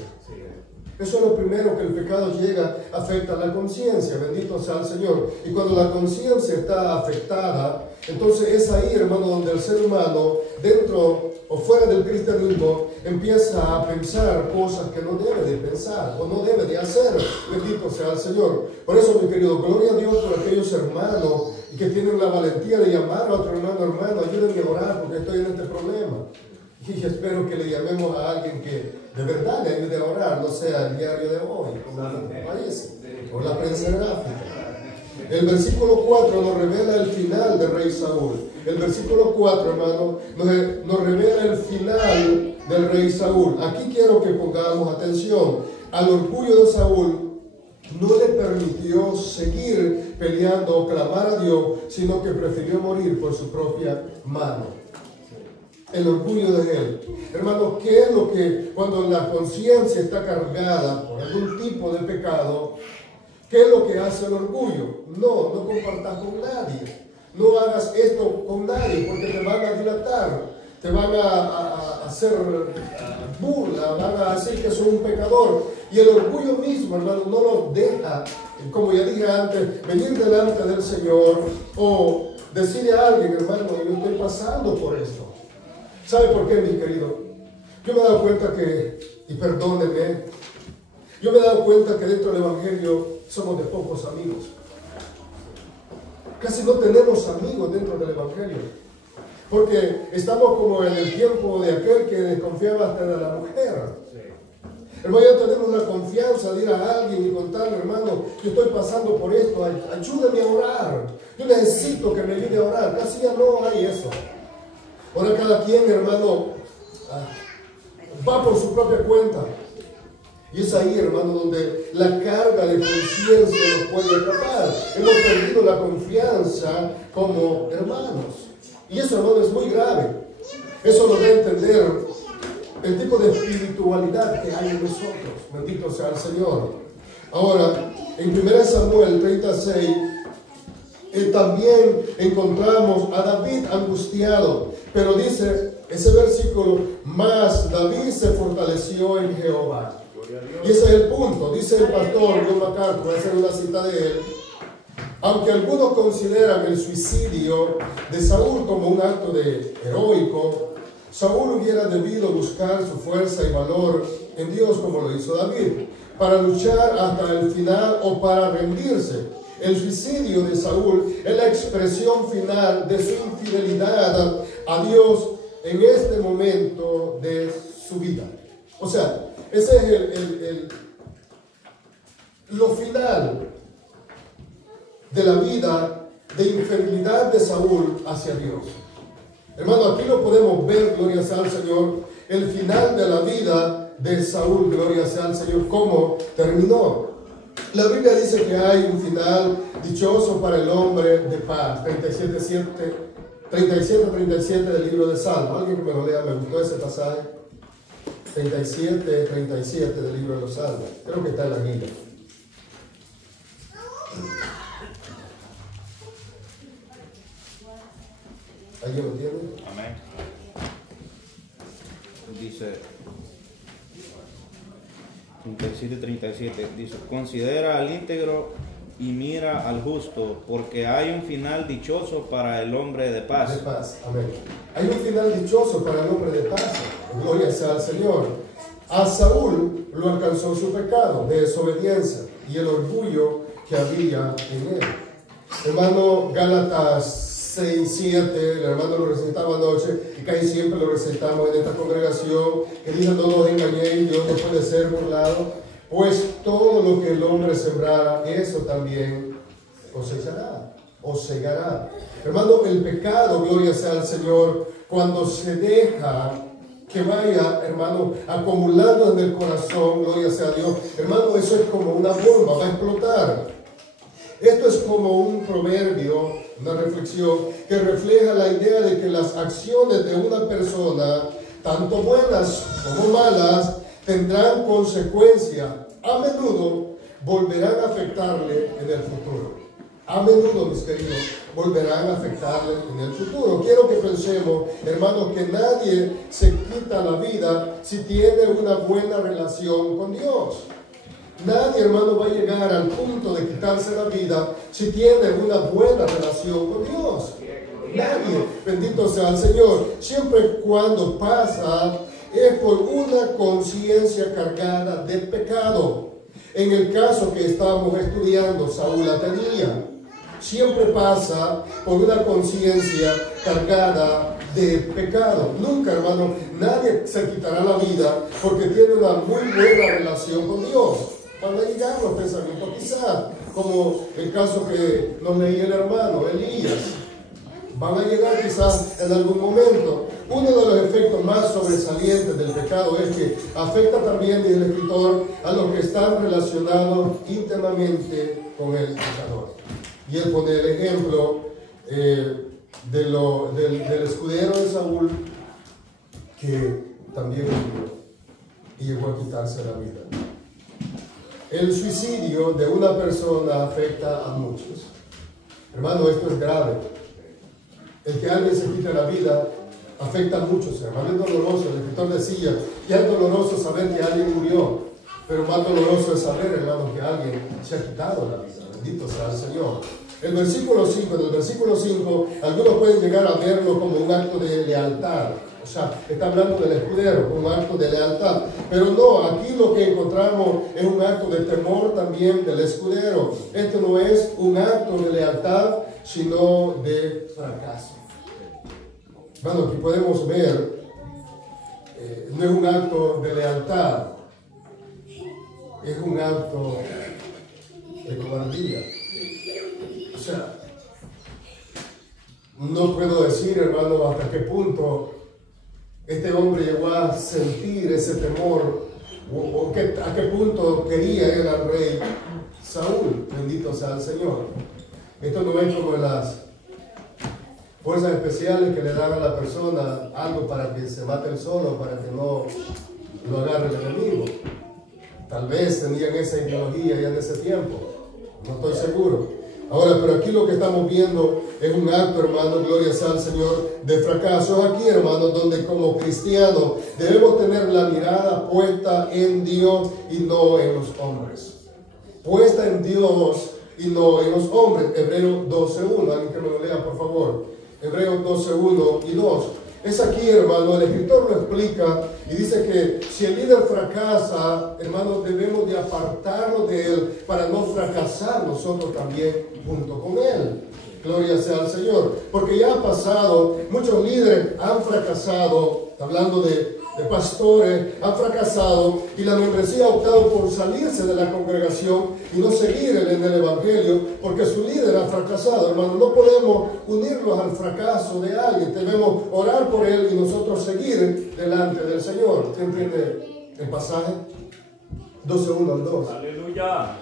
Eso es lo primero, que el pecado llega, afecta a la conciencia. Bendito sea el Señor. Y cuando la conciencia está afectada, entonces es ahí, hermano, donde el ser humano, dentro o fuera del cristianismo, empieza a pensar cosas que no debe de pensar o no debe de hacer. Bendito sea el Señor. Por eso, mi querido, gloria a Dios por aquellos hermanos que tienen la valentía de llamar a otro hermano, ayúdenme a orar porque estoy en este problema. Y espero que le llamemos a alguien que de verdad le ayude a orar, no sea el diario de hoy, como parece, o la prensa gráfica. El versículo 4 nos revela el final del rey Saúl. El versículo 4, hermano, nos revela el final del rey Saúl. Aquí quiero que pongamos atención. Al orgullo de Saúl no le permitió seguir peleando o clamar a Dios, sino que prefirió morir por su propia mano. El orgullo de él. Hermano, ¿qué es lo que cuando la conciencia está cargada por algún tipo de pecado, qué es lo que hace el orgullo? No compartas con nadie. No hagas esto con nadie porque te van a dilatar, te van a hacer burla, van a decir que soy un pecador. Y el orgullo mismo, hermano, no nos deja, como ya dije antes, venir delante del Señor o decirle a alguien, hermano, yo estoy pasando por esto. ¿Sabe por qué, mi querido? Yo me he dado cuenta que, y perdónenme, yo me he dado cuenta que dentro del Evangelio somos de pocos amigos. Casi no tenemos amigos dentro del Evangelio. Porque estamos como en el tiempo de aquel que desconfiaba hasta de la mujer. Hermano, ya tenemos la confianza de ir a alguien y contarle, hermano, yo estoy pasando por esto, ayúdame a orar. Yo necesito que me ayude a orar. Casi ya no hay eso. Ahora cada quien, hermano, va por su propia cuenta. Y es ahí, hermano, donde la carga de conciencia nos puede atrapar. Hemos perdido la confianza como hermanos. Y eso, hermano, es muy grave. Eso nos da a entender el tipo de espiritualidad que hay en nosotros. Bendito sea el Señor. Ahora, en 1 Samuel 36, también encontramos a David angustiado. Pero dice ese versículo, mas David se fortaleció en Jehová. Y ese es el punto. Dice el pastor John MacArthur, voy a hacer una cita de él. Aunque algunos consideran el suicidio de Saúl como un acto heroico, Saúl hubiera debido buscar su fuerza y valor en Dios como lo hizo David, para luchar hasta el final o para rendirse. El suicidio de Saúl es la expresión final de su infidelidad a Dios en este momento de su vida. O sea, ese es lo final de la vida de infidelidad de Saúl hacia Dios. Hermano, aquí lo podemos ver, gloria sea al Señor, el final de la vida de Saúl, gloria sea al Señor, cómo terminó. La Biblia dice que hay un final dichoso para el hombre de paz. 37 del libro de Salmos. Alguien que me lo lea, me gustó ese pasaje. 37 del libro de los Salmos. Creo que está en la guía. ¿Alguien lo tiene? Amén. Dice 37, dice: considera al íntegro y mira al justo, porque hay un final dichoso para el hombre de paz. De paz, amén. Hay un final dichoso para el hombre de paz. Gloria sea al Señor. A Saúl lo alcanzó su pecado de desobediencia y el orgullo que había en él. Hermano, Gálatas 6:7, el hermano lo recitaba anoche y casi siempre lo recitamos en esta congregación, que dice: no nos engañéis, Dios no puede ser burlado, pues todo lo que el hombre sembrara, eso también cosechará o segará. Hermano, el pecado, gloria sea al Señor, cuando se deja que vaya, hermano, acumulando en el corazón, gloria sea a Dios, hermano, eso es como una bomba, va a explotar. Esto es como un proverbio, una reflexión que refleja la idea de que las acciones de una persona, tanto buenas como malas, tendrán consecuencia. A menudo volverán a afectarle en el futuro. A menudo, mis queridos, volverán a afectarle en el futuro. Quiero que pensemos, hermanos, que nadie se quita la vida si tiene una buena relación con Dios. Nadie, hermano, va a llegar al punto de quitarse la vida si tiene una buena relación con Dios. Nadie, bendito sea el Señor. Siempre y cuando pasa es por una conciencia cargada de pecado. En el caso que estamos estudiando, Saúl la tenía. Siempre pasa por una conciencia cargada de pecado. Nunca, hermano, nadie se quitará la vida porque tiene una muy buena relación con Dios. Van a llegar los pensamientos quizás, como el caso que nos leía el hermano Elías. Van a llegar quizás en algún momento. Uno de los efectos más sobresalientes del pecado es que afecta también, dice el escritor, a los que están relacionados íntimamente con el pecador. Y él pone el ejemplo del escudero de Saúl, que también murió y llegó a quitarse la vida. El suicidio de una persona afecta a muchos. Hermano, esto es grave. El que alguien se quite la vida afecta a muchos, hermano. Es doloroso. El escritor decía: ya es doloroso saber que alguien murió, pero más doloroso es saber, hermano, que alguien se ha quitado la vida. Bendito sea el Señor. En el versículo 5, algunos pueden llegar a verlo como un acto de lealtad. O sea, está hablando del escudero, un acto de lealtad. Pero no, aquí lo que encontramos es un acto de temor también del escudero. Esto no es un acto de lealtad, sino de fracaso. Bueno, aquí podemos ver, no es un acto de lealtad, es un acto de cobardía. O sea, no puedo decir, hermano, hasta qué punto este hombre llegó a sentir ese temor, o a qué punto quería él al rey Saúl. Bendito sea el Señor. Esto no es como las fuerzas especiales que le dan a la persona algo para que se mate él solo, para que no lo agarre el enemigo. Tal vez tenían esa ideología ya en ese tiempo, no estoy seguro. Ahora, pero aquí lo que estamos viendo es un acto, hermano, gloria sea al Señor, de fracaso. Es aquí, hermano, donde como cristianos debemos tener la mirada puesta en Dios y no en los hombres. Puesta en Dios y no en los hombres. Hebreos 12:1, alguien que me lo lea, por favor. Hebreos 12:1 y 2. es aquí, hermano. El escritor lo explica y dice que si el líder fracasa, hermano, debemos de apartarnos de él para no fracasar nosotros también junto con él. Gloria sea al Señor. Porque ya ha pasado, muchos líderes han fracasado, hablando de pastores, han fracasado y la membresía ha optado por salirse de la congregación y no seguir en el Evangelio porque su líder ha fracasado. Hermano, no podemos unirnos al fracaso de alguien, debemos orar por él y nosotros seguir delante del Señor. ¿Usted entiende el pasaje? 12:1 al 2. Aleluya.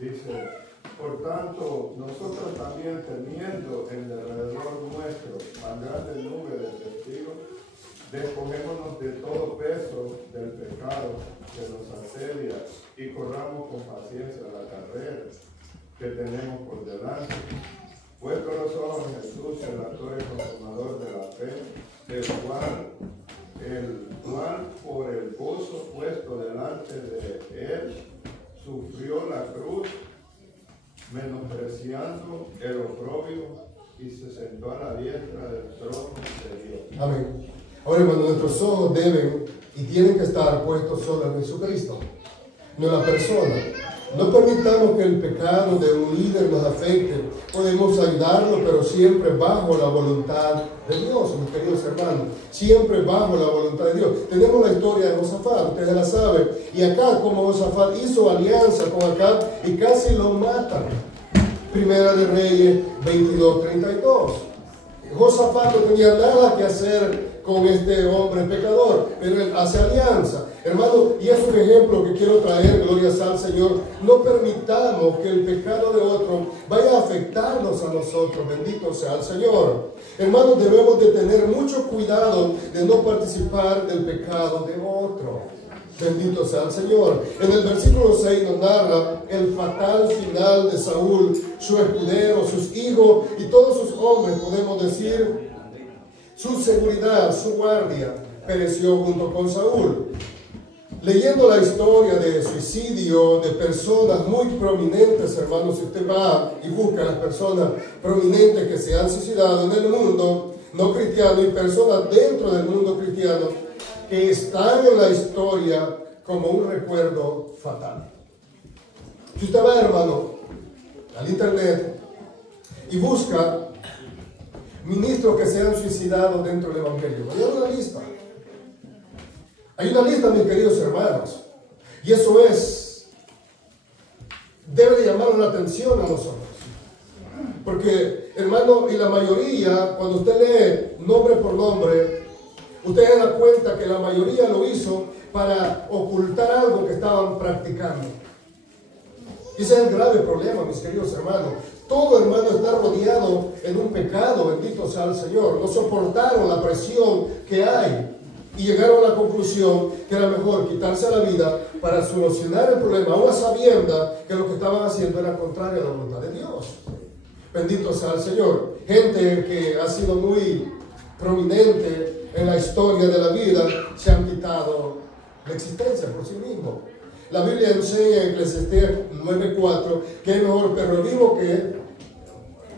Dice: por tanto, nosotros también, teniendo en alrededor nuestro tan grande nube de testigos, despojémonos de todo peso del pecado que nos asedia y corramos con paciencia la carrera que tenemos por delante. Puesto los ojos en Jesús, el autor y consumador de la fe, el cual por el gozo puesto delante de él sufrió la cruz, menospreciando el oprobio, y se sentó a la diestra del trono de Dios. Amén. Ahora, hermano, nuestros ojos deben y tienen que estar puestos solo en Jesucristo, no en la persona. No permitamos que el pecado de un líder nos afecte. Podemos ayudarlo, pero siempre bajo la voluntad de Dios, mis queridos hermanos. Siempre bajo la voluntad de Dios. Tenemos la historia de Josafat, ustedes la saben. Y acá, como Josafat hizo alianza con Acab y casi lo matan. Primera de Reyes 22:32. Josafat no tenía nada que hacer con este hombre pecador, pero él hace alianza. Hermano, y es un ejemplo que quiero traer, gloria sea al Señor. No permitamos que el pecado de otro vaya a afectarnos a nosotros, bendito sea el Señor. Hermanos, debemos de tener mucho cuidado de no participar del pecado de otro. Bendito sea el Señor. En el versículo 6 nos narra el fatal final de Saúl, su escudero, sus hijos y todos sus hombres, podemos decir. Su seguridad, su guardia, pereció junto con Saúl. Leyendo la historia de suicidio de personas muy prominentes, hermanos, si usted va y busca a las personas prominentes que se han suicidado en el mundo no cristiano y personas dentro del mundo cristiano que están en la historia como un recuerdo fatal. Si usted va, hermano, al internet y busca ministros que se han suicidado dentro del Evangelio, hay una lista. Hay una lista, mis queridos hermanos. Y eso debe de llamar la atención a nosotros. Porque, hermano, y la mayoría, cuando usted lee nombre por nombre, usted se da cuenta que la mayoría lo hizo para ocultar algo que estaban practicando. Ese es el grave problema, mis queridos hermanos. Todo hermano está rodeado en un pecado, bendito sea el Señor. No soportaron la presión que hay y llegaron a la conclusión que era mejor quitarse la vida para solucionar el problema, aún sabiendo que lo que estaban haciendo era contrario a la voluntad de Dios. Bendito sea el Señor. Gente que ha sido muy prominente en la historia de la vida se han quitado la existencia por sí mismos. La Biblia enseña en Eclesiastés 9:4 que es mejor perro vivo que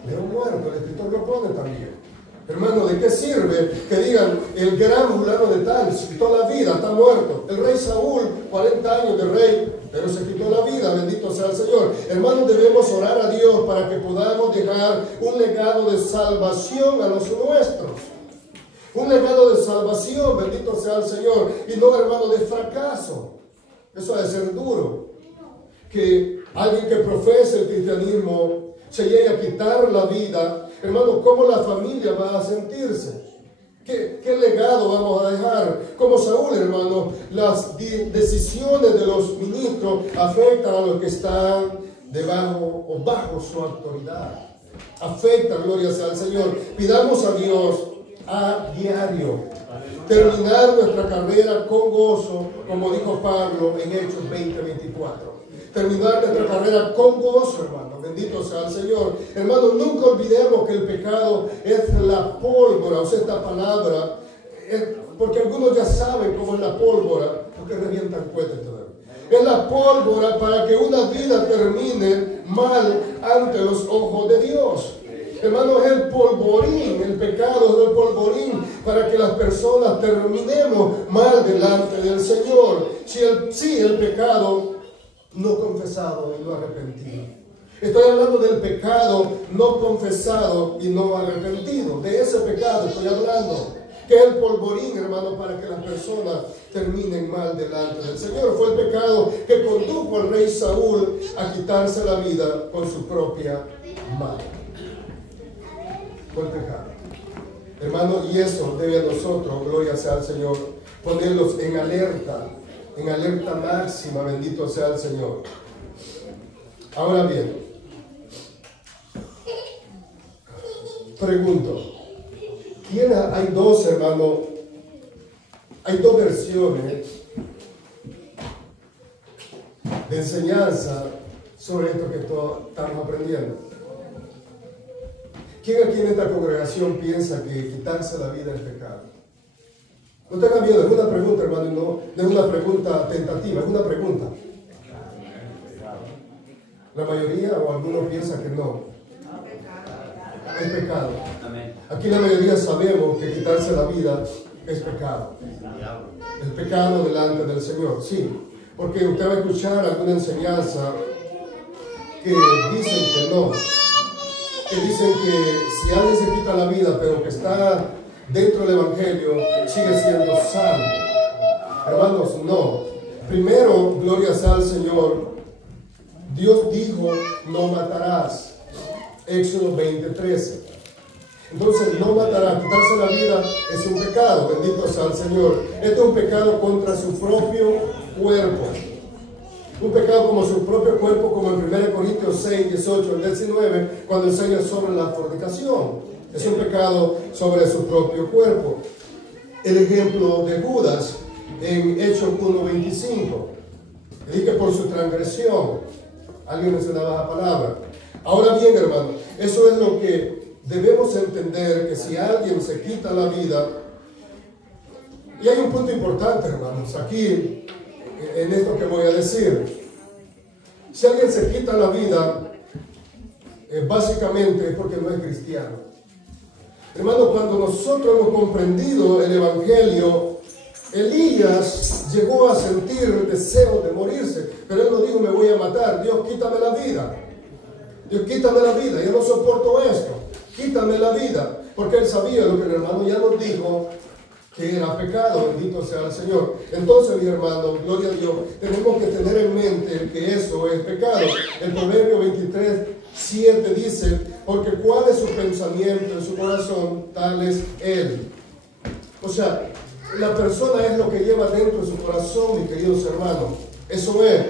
león muerto. El escritor lo pone también. Hermano, ¿de qué sirve que digan el gran fulano de tal se quitó la vida, está muerto? El rey Saúl, 40 años de rey, pero se quitó la vida, bendito sea el Señor. Hermanos, debemos orar a Dios para que podamos dejar un legado de salvación a los nuestros. Un legado de salvación, bendito sea el Señor. Y no, hermano, de fracaso. Eso ha de ser duro. Que alguien que profese el cristianismo se llegue a quitar la vida. Hermano, ¿cómo la familia va a sentirse? ¿Qué legado vamos a dejar? Como Saúl, hermano, las decisiones de los ministros afectan a los que están debajo o bajo su autoridad. Afectan, gloria sea al Señor. Pidamos a Dios a diario terminar nuestra carrera con gozo, como dijo Pablo en Hechos 20:24. Terminar nuestra carrera con gozo, hermano. Bendito sea el Señor. Hermano, nunca olvidemos que el pecado es la pólvora, o sea, esta palabra, porque algunos ya saben cómo es la pólvora, porque revientan cohetes todavía. Es la pólvora para que una vida termine mal ante los ojos de Dios. Hermano, es el polvorín, el pecado es el polvorín para que las personas terminemos mal delante del Señor. Si el pecado no confesado y no arrepentido. Estoy hablando del pecado no confesado y no arrepentido. De ese pecado estoy hablando, que es el polvorín, hermano, para que las personas terminen mal delante del Señor. Fue el pecado que condujo al rey Saúl a quitarse la vida con su propia mano. Fue el pecado, hermano, y eso debe a nosotros, gloria sea al Señor, ponerlos en alerta máxima, bendito sea el Señor. Ahora bien, pregunto, hay dos, hermano, hay dos versiones de enseñanza sobre esto que todos estamos aprendiendo. ¿Quién aquí en esta congregación piensa que quitarse la vida es pecado? No tengan miedo, es una pregunta, hermano, no es una pregunta tentativa, es una pregunta. La mayoría o algunos piensan que no. Es pecado. Aquí la mayoría sabemos que quitarse la vida es pecado. El pecado delante del Señor, sí. Porque usted va a escuchar alguna enseñanza que dicen que no. Que dicen que si alguien se quita la vida, pero que está dentro del Evangelio, sigue siendo salvo. Hermanos, no. Primero, gloria sea al Señor. Dios dijo, no matarás. Éxodo 20:13. Entonces, no matarás. Quitarse la vida es un pecado. Bendito sea el Señor. Esto es un pecado contra su propio cuerpo. Un pecado como su propio cuerpo, como en 1 Corintios 6, 18 al 19, cuando enseña sobre la fornicación. Es un pecado sobre su propio cuerpo. El ejemplo de Judas en Hechos 1:25. Dice que por su transgresión, alguien mencionaba la palabra. Ahora bien, hermano, eso es lo que debemos entender, que si alguien se quita la vida, y hay un punto importante, hermanos, aquí, en esto que voy a decir. Si alguien se quita la vida, básicamente es porque no es cristiano. Hermano, cuando nosotros hemos comprendido el Evangelio, Elías llegó a sentir el deseo de morirse, pero él no dijo, me voy a matar. Dios, quítame la vida. Dios, quítame la vida. Yo no soporto esto. Quítame la vida. Porque él sabía lo que el hermano ya nos dijo, que era pecado. Bendito sea el Señor. Entonces, mi hermano, gloria a Dios, tenemos que tener en mente que eso es pecado. El Proverbio 23:7 dice, porque cuál es su pensamiento en su corazón, tal es él. O sea, la persona es lo que lleva dentro de su corazón, mis queridos hermanos. Eso es.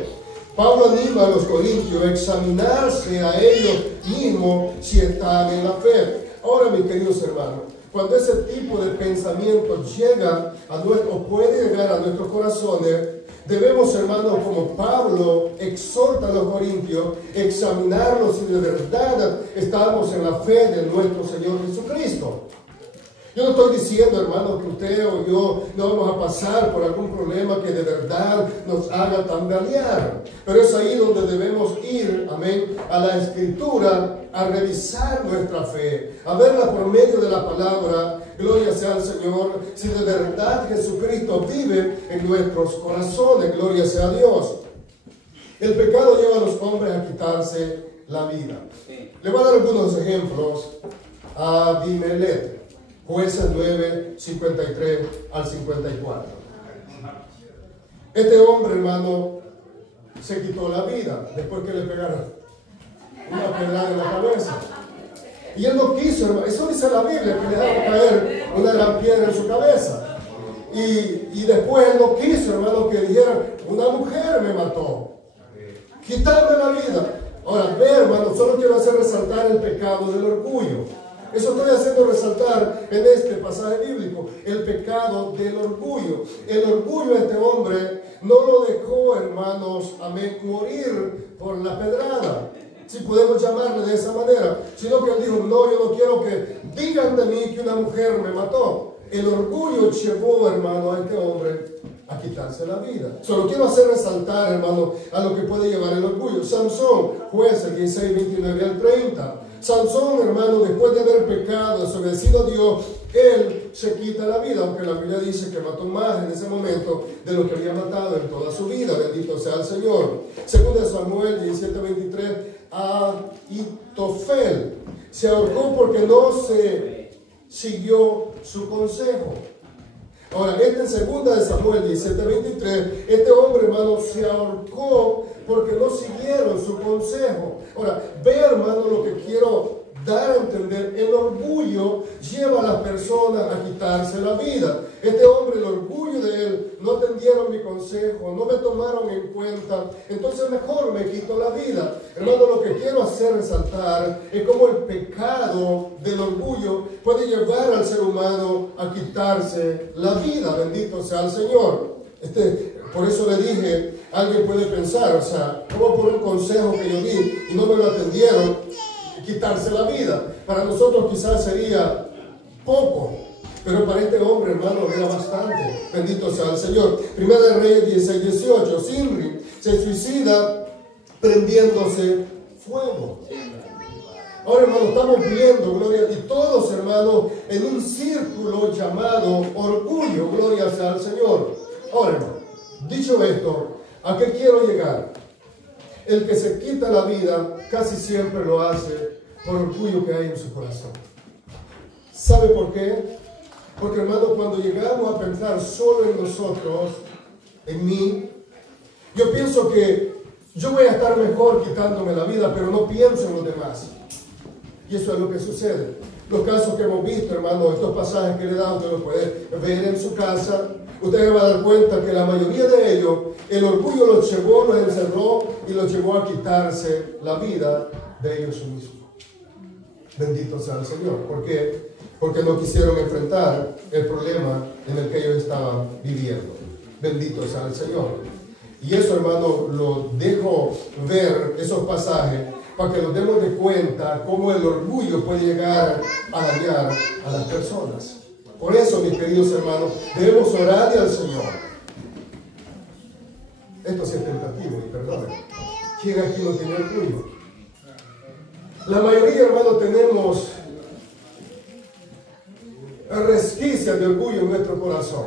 Pablo anima a los corintios a examinarse a ellos mismos si están en la fe. Ahora, mis queridos hermanos, cuando ese tipo de pensamiento llega a nuestro, puede llegar a nuestros corazones, debemos, hermanos, como Pablo exhorta a los corintios, examinarlos si de verdad estamos en la fe de nuestro Señor Jesucristo. Yo no estoy diciendo, hermano, que usted o yo no vamos a pasar por algún problema que de verdad nos haga tambalear. Pero es ahí donde debemos ir, amén, a la Escritura, a revisar nuestra fe, a verla por medio de la palabra, gloria sea al Señor, si de verdad Jesucristo vive en nuestros corazones, gloria sea a Dios. El pecado lleva a los hombres a quitarse la vida. Le voy a dar algunos ejemplos a Abimelech. Jueces 9, 53 al 54. Este hombre, hermano, se quitó la vida después que le pegaron una pedrada en la cabeza. Y él no quiso, hermano. Eso dice la Biblia, que le dejó caer una gran piedra en su cabeza. Y después él no quiso, hermano, que dijeran, una mujer me mató. Quitarme la vida. Ahora, ve, hermano, solo quiero hacer resaltar el pecado del orgullo. Eso estoy haciendo resaltar en este pasaje bíblico, el pecado del orgullo. El orgullo de este hombre no lo dejó, hermanos, amén, morir por la pedrada, si podemos llamarle de esa manera, sino que él dijo, no, yo no quiero que digan de mí que una mujer me mató. El orgullo llevó, hermano, a este hombre a quitarse la vida. Solo quiero hacer resaltar, hermano, a lo que puede llevar el orgullo. Sansón, Jueces 16, 29 al 30. Sansón, hermano, después de haber pecado, desobedecido a Dios, él se quita la vida, aunque la Biblia dice que mató más en ese momento de lo que había matado en toda su vida. Bendito sea el Señor. Segundo de Samuel 17:23, Ahitofel se ahorcó porque no se siguió su consejo. Ahora, en segunda de Samuel 17:23, este hombre, hermano, se ahorcó porque no siguieron su consejo. Ahora, ve, hermano, lo que quiero dar a entender. El orgullo lleva a las personas a quitarse la vida. Este hombre, el orgullo de él, no atendieron mi consejo, no me tomaron en cuenta, entonces mejor me quito la vida. Hermano, lo que quiero hacer resaltar es cómo el pecado del orgullo puede llevar al ser humano a quitarse la vida. Bendito sea el Señor. Por eso le dije, alguien puede pensar, o sea, ¿cómo por un consejo que yo di y no me lo atendieron, quitarse la vida? Para nosotros quizás sería poco, pero para este hombre, hermano, era bastante. Bendito sea el Señor. Primera de Reyes 16:18, Zimri se suicida prendiéndose fuego. Ahora, hermano, estamos viendo, gloria, y todos, hermanos, en un círculo llamado orgullo. Gloria sea al Señor. Ahora, hermano, dicho esto, ¿a qué quiero llegar? El que se quita la vida casi siempre lo hace por orgullo que hay en su corazón. ¿Sabe por qué? Porque, hermano, cuando llegamos a pensar solo en nosotros, en mí, yo pienso que yo voy a estar mejor quitándome la vida, pero no pienso en los demás. Y eso es lo que sucede. Los casos que hemos visto, hermano, estos pasajes que le he dado, usted los puede ver en su casa. Usted se va a dar cuenta que la mayoría de ellos, el orgullo los llevó, los encerró y los llevó a quitarse la vida de ellos mismos. Bendito sea el Señor. ¿Por qué? Porque no quisieron enfrentar el problema en el que ellos estaban viviendo. Bendito sea el Señor. Y eso, hermano, lo dejo ver, esos pasajes, para que nos demos de cuenta cómo el orgullo puede llegar a dañar a las personas. Por eso, mis queridos hermanos, debemos orarle al Señor. Esto sí es tentativo, y perdónenme. ¿Quién aquí no tiene orgullo? La mayoría, hermanos, tenemos resquicias de orgullo en nuestro corazón.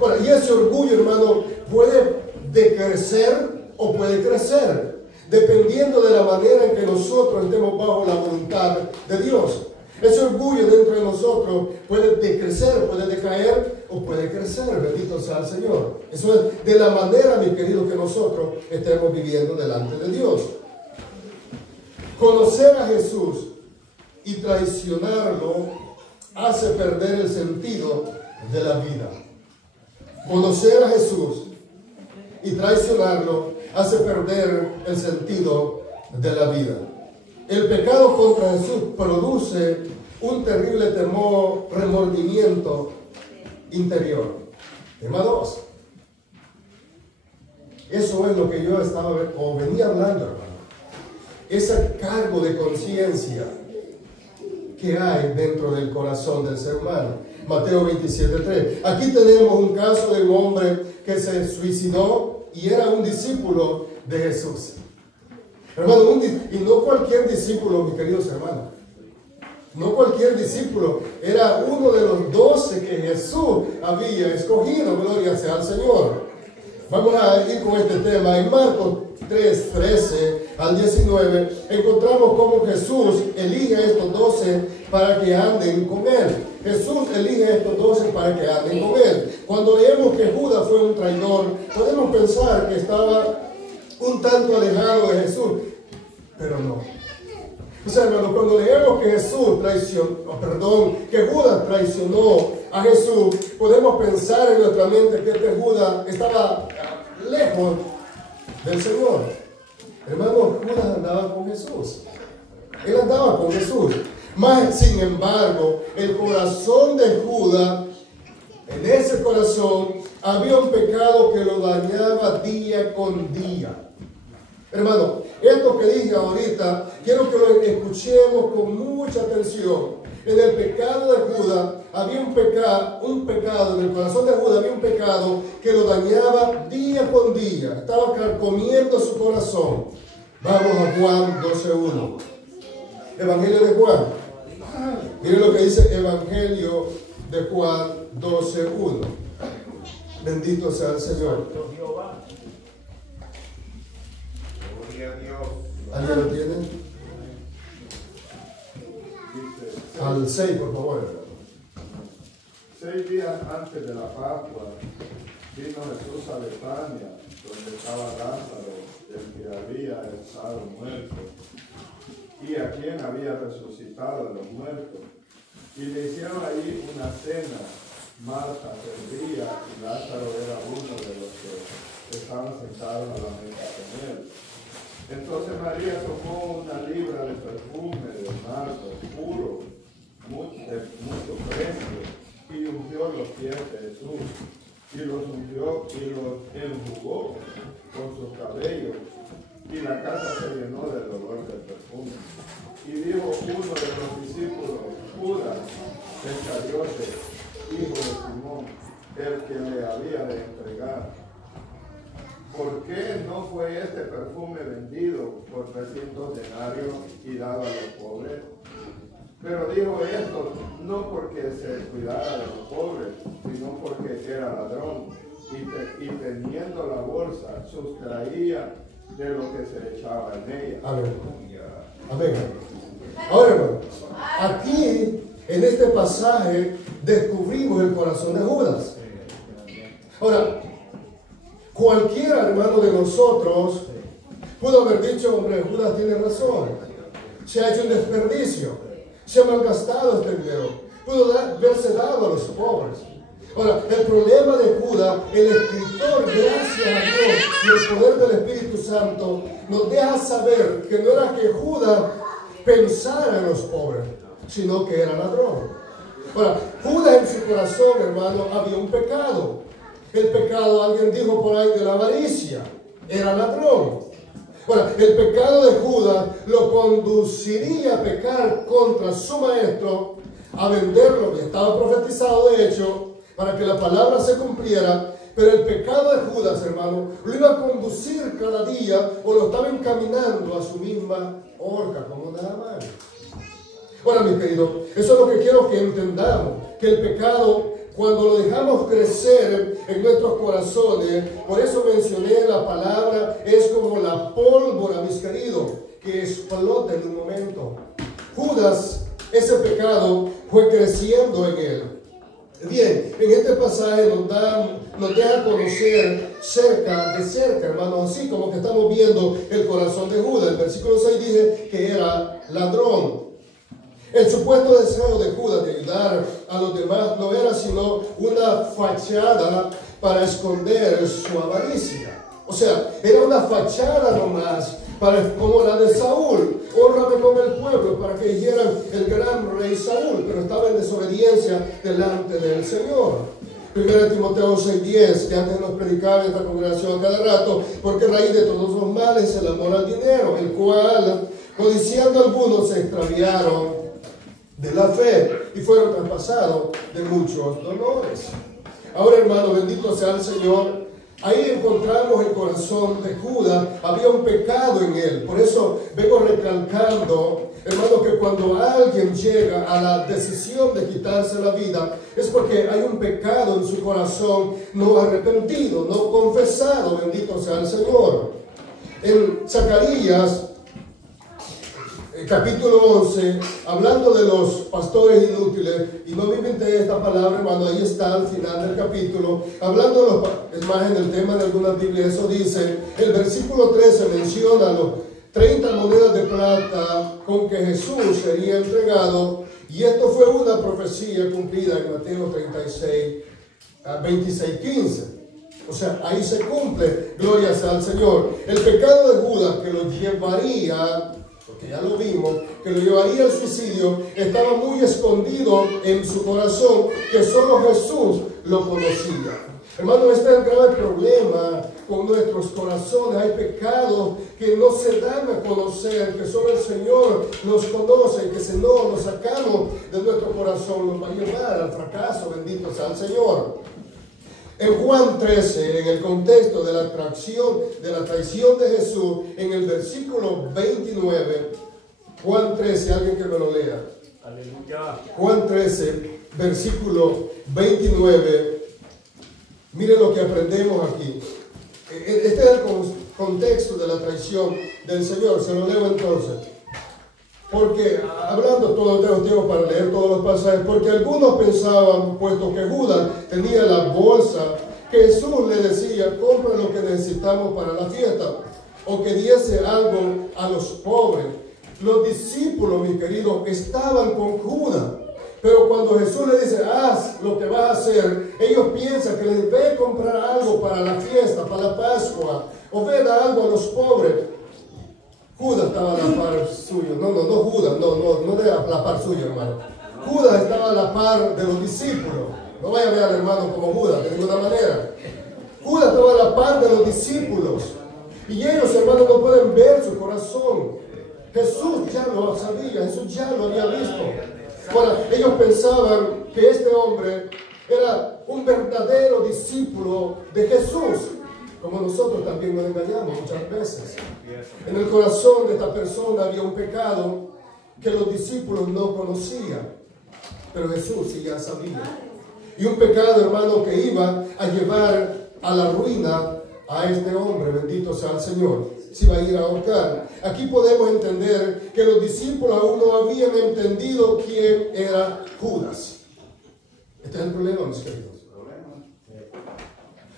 Ahora, y ese orgullo, hermano, puede decrecer o puede crecer, dependiendo de la manera en que nosotros estemos bajo la voluntad de Dios. Ese orgullo dentro de nosotros puede decrecer, puede decaer o puede crecer. Bendito sea el Señor. Eso es de la manera, mis queridos, que nosotros estemos viviendo delante de Dios. Conocer a Jesús y traicionarlo hace perder el sentido de la vida. Conocer a Jesús y traicionarlo hace perder el sentido de la vida. El pecado contra Jesús produce un terrible temor, remordimiento interior. Tema 2. Eso es lo que yo venía hablando, hermano. Ese cargo de conciencia que hay dentro del corazón del ser humano. Mateo 27:3. Aquí tenemos un caso de un hombre que se suicidó y era un discípulo de Jesús. Hermano, y no cualquier discípulo, mis queridos hermanos. No cualquier discípulo. Era uno de los 12 que Jesús había escogido. Gloria sea al Señor. Vamos a ir con este tema. En Marcos 3:13 al 19 encontramos cómo Jesús elige a estos 12 para que anden con él. Jesús elige a estos 12 para que anden con él. Cuando leemos que Judas fue un traidor, podemos pensar que estaba un tanto alejado de Jesús, pero no. O sea, hermano, cuando leemos que que Judas traicionó a Jesús, podemos pensar en nuestra mente que este Judas estaba lejos del Señor. Hermano, Judas andaba con Jesús. Él andaba con Jesús. Mas, sin embargo, el corazón de Judas, en ese corazón, había un pecado que lo dañaba día con día. Hermano, esto que dije ahorita, quiero que lo escuchemos con mucha atención. En el pecado de Judas había un pecado, en el corazón de Judas había un pecado que lo dañaba día con día. Estaba carcomiendo su corazón. Vamos a Juan 12:1. Evangelio de Juan. Miren lo que dice Evangelio de Juan 12:1. Bendito sea el Señor. Gloria a Dios. ¿Alguien lo tiene? Dice, Al 6, por favor. 6 días antes de la Pascua, vino Jesús a Betania, donde estaba Lázaro, el que había estado muerto, y a quien había resucitado de los muertos. Y le hicieron allí una cena. Marta servía y Lázaro era uno de los que estaban sentados a la mesa con él. Entonces María tomó una libra de perfume de nardo puro, de mucho precio, y ungió los pies de Jesús, y los ungió y los enjugó con sus cabellos, y la casa se llenó del olor del perfume. Y dijo uno de los discípulos, Judas Iscariote, hijo de Simón, el que le había de entregar: ¿por qué no fue este perfume vendido por 300 denarios y dado a los pobres? Pero dijo esto no porque se cuidara de los pobres, sino porque era ladrón, y teniendo la bolsa sustraía de lo que se echaba en ella. Amén. Amén. Ahora, hermano, aquí en este pasaje descubrimos el corazón de Judas. Ahora, cualquiera hermano de nosotros pudo haber dicho: hombre, Judas tiene razón, se ha hecho un desperdicio, se ha malgastado este dinero, pudo haberse dado a los pobres. Ahora, el problema de Judas, el escritor, gracias a Dios y el poder del Espíritu Santo, nos deja saber que no era que Judas pensara en los pobres, sino que era ladrón. Ahora, Judas en su corazón, hermano, había un pecado. El pecado, alguien dijo por ahí, de la avaricia. Era ladrón. Ahora, el pecado de Judas lo conduciría a pecar contra su maestro, a vender lo que estaba profetizado, de hecho, para que la palabra se cumpliera. Pero el pecado de Judas, hermano, lo iba a conducir cada día, o lo estaba encaminando a su misma horca, como nada más. Ahora, mis queridos, eso es lo que quiero que entendamos, que el pecado, cuando lo dejamos crecer en nuestros corazones, por eso mencioné la palabra, es como la pólvora, mis queridos, que explota en un momento. Judas, ese pecado fue creciendo en él. Bien, en este pasaje nos deja conocer de cerca, hermanos, así como que estamos viendo el corazón de Judas. El versículo 6 dice que era ladrón. El supuesto deseo de Judas de ayudar a los demás no era sino una fachada para esconder su avaricia. O sea, era una fachada nomás, como la de Saúl. Hónrame con el pueblo, para que dijeran el gran rey Saúl, pero estaba en desobediencia delante del Señor. 1 Timoteo 6:10, que antes nos predicaba en esta congregación cada rato: porque raíz de todos los males es el amor al dinero, el cual, codiciando algunos, se extraviaron de la fe y fueron traspasados de muchos dolores. Ahora, hermano, bendito sea el Señor. Ahí encontramos el corazón de Judas. Había un pecado en él. Por eso vengo recalcando, hermano, que cuando alguien llega a la decisión de quitarse la vida, es porque hay un pecado en su corazón no arrepentido, no confesado. Bendito sea el Señor. En Zacarías capítulo 11, hablando de los pastores inútiles, y no me inventé esta palabra, hermano, ahí está al final del capítulo, hablando de los, es más, en el tema de algunas Biblias, eso dice, el versículo 13 menciona los 30 monedas de plata con que Jesús sería entregado, y esto fue una profecía cumplida en Mateo 36, 26:15. O sea, ahí se cumple, gloria sea al Señor. El pecado de Judas, que lo llevaría, porque ya lo vimos, que lo llevaría al suicidio, estaba muy escondido en su corazón, que solo Jesús lo conocía. Hermano, este es el grave problema con nuestros corazones. Hay pecados que no se dan a conocer, que solo el Señor nos conoce, y que si no los sacamos de nuestro corazón nos va a llevar al fracaso. Bendito sea el Señor. En Juan 13, en el contexto de la traición de Jesús, en el versículo 29, Juan 13, alguien que me lo lea. Aleluya. Juan 13, versículo 29. Miren lo que aprendemos aquí. Este es el contexto de la traición del Señor. Se lo leo entonces. Porque, hablando todo el tiempo para leer todos los pasajes, porque algunos pensaban, puesto que Judas tenía la bolsa, que Jesús le decía, compra lo que necesitamos para la fiesta, o que diese algo a los pobres. Los discípulos, mis queridos, estaban con Judas. Pero cuando Jesús le dice, haz lo que vas a hacer, ellos piensan que les debe comprar algo para la fiesta, para la Pascua, o ve dar algo a los pobres. Judas estaba a la par suyo. No Judas, no de la par suyo, hermano. Judas estaba a la par de los discípulos. No vaya a ver al hermano como Judas, de ninguna manera. Judas estaba a la par de los discípulos. Y ellos, hermanos, no pueden ver su corazón. Jesús ya lo sabía, Jesús ya lo había visto. Ahora, ellos pensaban que este hombre era un verdadero discípulo de Jesús, como nosotros también nos engañamos muchas veces. En el corazón de esta persona había un pecado que los discípulos no conocían, pero Jesús sí ya sabía. Y un pecado, hermano, que iba a llevar a la ruina a este hombre, bendito sea el Señor. Se iba a ir a ahorcar. Aquí podemos entender que los discípulos aún no habían entendido quién era Judas. Este es el problema, mis queridos.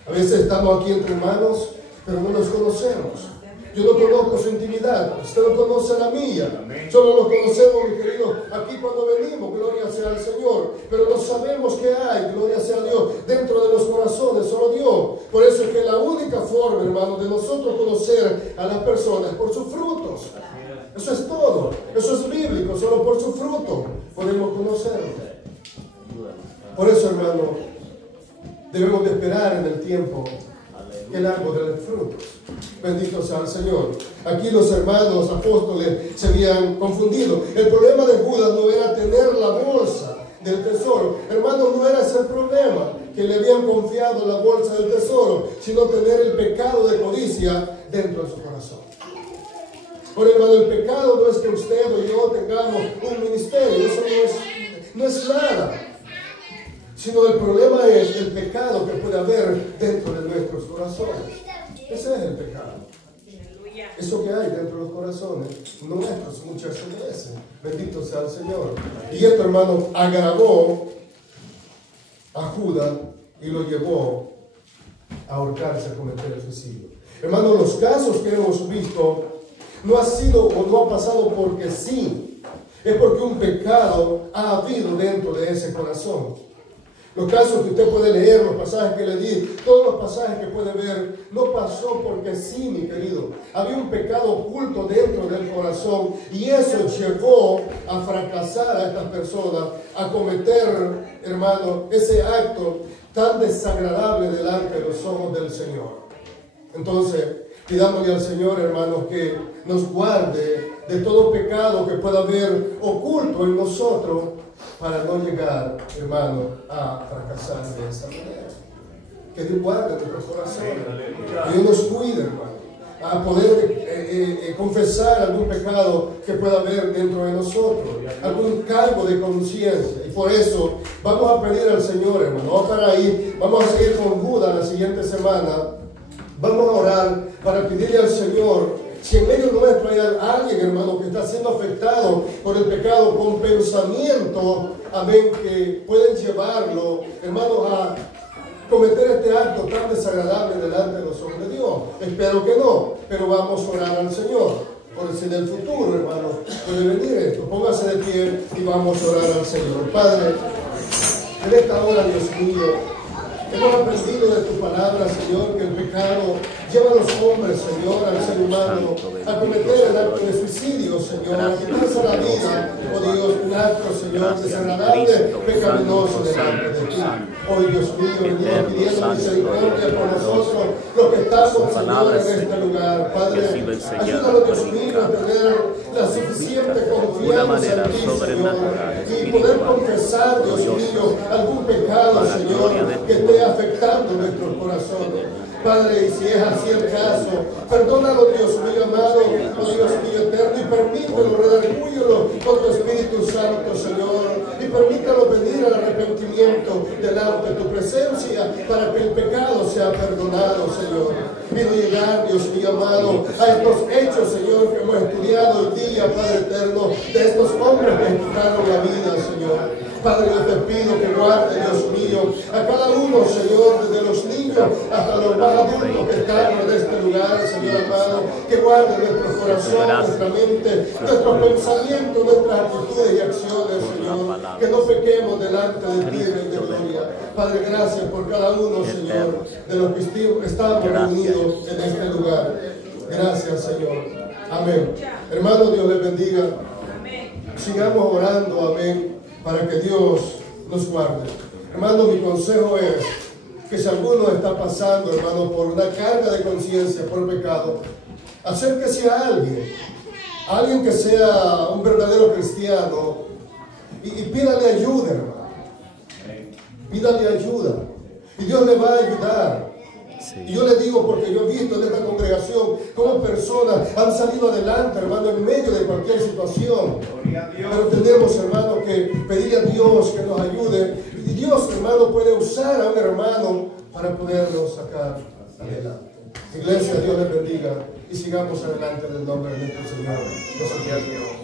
A veces estamos aquí entre hermanos, pero no nos conocemos. Yo no conozco su intimidad, usted no conoce la mía. Solo nos conocemos, mis queridos, aquí cuando venimos, gloria sea al Señor. Pero no sabemos qué hay, gloria sea a Dios, dentro de los corazones, solo Dios. Por eso es que la única forma, hermano, de nosotros conocer a las personas es por sus frutos. Eso es todo, eso es bíblico, solo por su fruto podemos conocerlos. Por eso, hermano, debemos de esperar en el tiempo el árbol de los frutos. Bendito sea el Señor. Aquí los hermanos apóstoles se habían confundido. El problema de Judas no era tener la bolsa del tesoro. Hermanos, no era ese el problema, que le habían confiado la bolsa del tesoro, sino tener el pecado de codicia dentro de su corazón. Por hermano, el pecado no es que usted o yo tengamos un ministerio. Eso no es nada. Sino el problema es el pecado que puede haber dentro de nuestros corazones. Ese es el pecado. Eso que hay dentro de los corazones nuestros muchas veces. Bendito sea el Señor. Y esto, hermano, agravó a Judas y lo llevó a ahorcarse, a cometer el suicidio. Hermano, los casos que hemos visto no ha sido o no ha pasado porque sí. Es porque un pecado ha habido dentro de ese corazón. Los casos que usted puede leer, los pasajes que le di, todos los pasajes que puede ver, no pasó porque sí, mi querido. Había un pecado oculto dentro del corazón y eso llevó a fracasar a estas personas, a cometer, hermano, ese acto tan desagradable delante de los ojos del Señor. Entonces, pidámosle al Señor, hermanos, que nos guarde de todo pecado que pueda haber oculto en nosotros, para no llegar, hermano, a fracasar de esa manera. Que Dios guarde nuestros corazones, que Dios nos cuide, hermano, a poder confesar algún pecado que pueda haber dentro de nosotros, algún cargo de conciencia. Y por eso vamos a pedir al Señor, hermano, vamos para ahí, vamos a seguir con Judas la siguiente semana. Vamos a orar para pedirle al Señor, si en medio nuestro hay alguien, hermano, que está siendo afectado por el pecado con pensamientos, amén, que pueden llevarlo, hermano, a cometer este acto tan desagradable delante de los ojos de Dios. Espero que no, pero vamos a orar al Señor. Por si en el futuro, hermano, puede venir esto. Póngase de pie y vamos a orar al Señor. Padre, en esta hora, Dios mío, hemos aprendido de tu palabra, Señor, que el pecado lleva a los hombres, Señor, al ser humano, a cometer el acto de suicidio, Señor, a quitarse la vida, oh Dios, un acto, Señor, desagradable, pecaminoso delante de ti. Oh Dios mío, venimos pidiendo misericordia por nosotros, los que estamos, Señor, en este lugar. Padre, ayúdanos, Dios mío, a tener la suficiente confianza en ti, Señor, y poder confesar, Dios mío, algún pecado, Señor, que esté afectando nuestros corazones. Padre, y si es así el caso, perdónalo, Dios mío amado, oh Dios mío eterno, y permítelo, redargúyelo con tu Espíritu Santo, Señor, y permítelo venir al arrepentimiento delante de tu presencia para que el pecado sea perdonado, Señor. Pido llegar, Dios mío amado, a estos hechos, Señor, que hemos estudiado hoy día, Padre eterno, de estos hombres que quitaron la vida, Señor. Padre, yo te pido que guarde, Dios mío, a cada uno, Señor, desde los niños hasta los más adultos que están en este lugar, Señor amado, que guarde nuestro corazón, nuestra mente, nuestros pensamientos, nuestras actitudes y acciones, Señor, que no pequemos delante de ti, Rey de Gloria. Padre, gracias por cada uno, Señor, de los que estamos reunidos en este lugar. Gracias, Señor. Amén. Hermanos, Dios les bendiga. Sigamos orando, amén, para que Dios nos guarde. Hermano, mi consejo es que si alguno está pasando, hermano, por una carga de conciencia, por pecado, acérquese a alguien que sea un verdadero cristiano y pídale ayuda, hermano. Pídale ayuda y Dios le va a ayudar. Y yo le digo porque yo he visto en esta congregación cómo personas han salido adelante, hermano, en medio de cualquier situación. Pero tenemos, hermano, que pedir a Dios que nos ayude. Y Dios, hermano, puede usar a un hermano para podernos sacar adelante. Iglesia, Dios les bendiga y sigamos adelante en el nombre de nuestro Señor.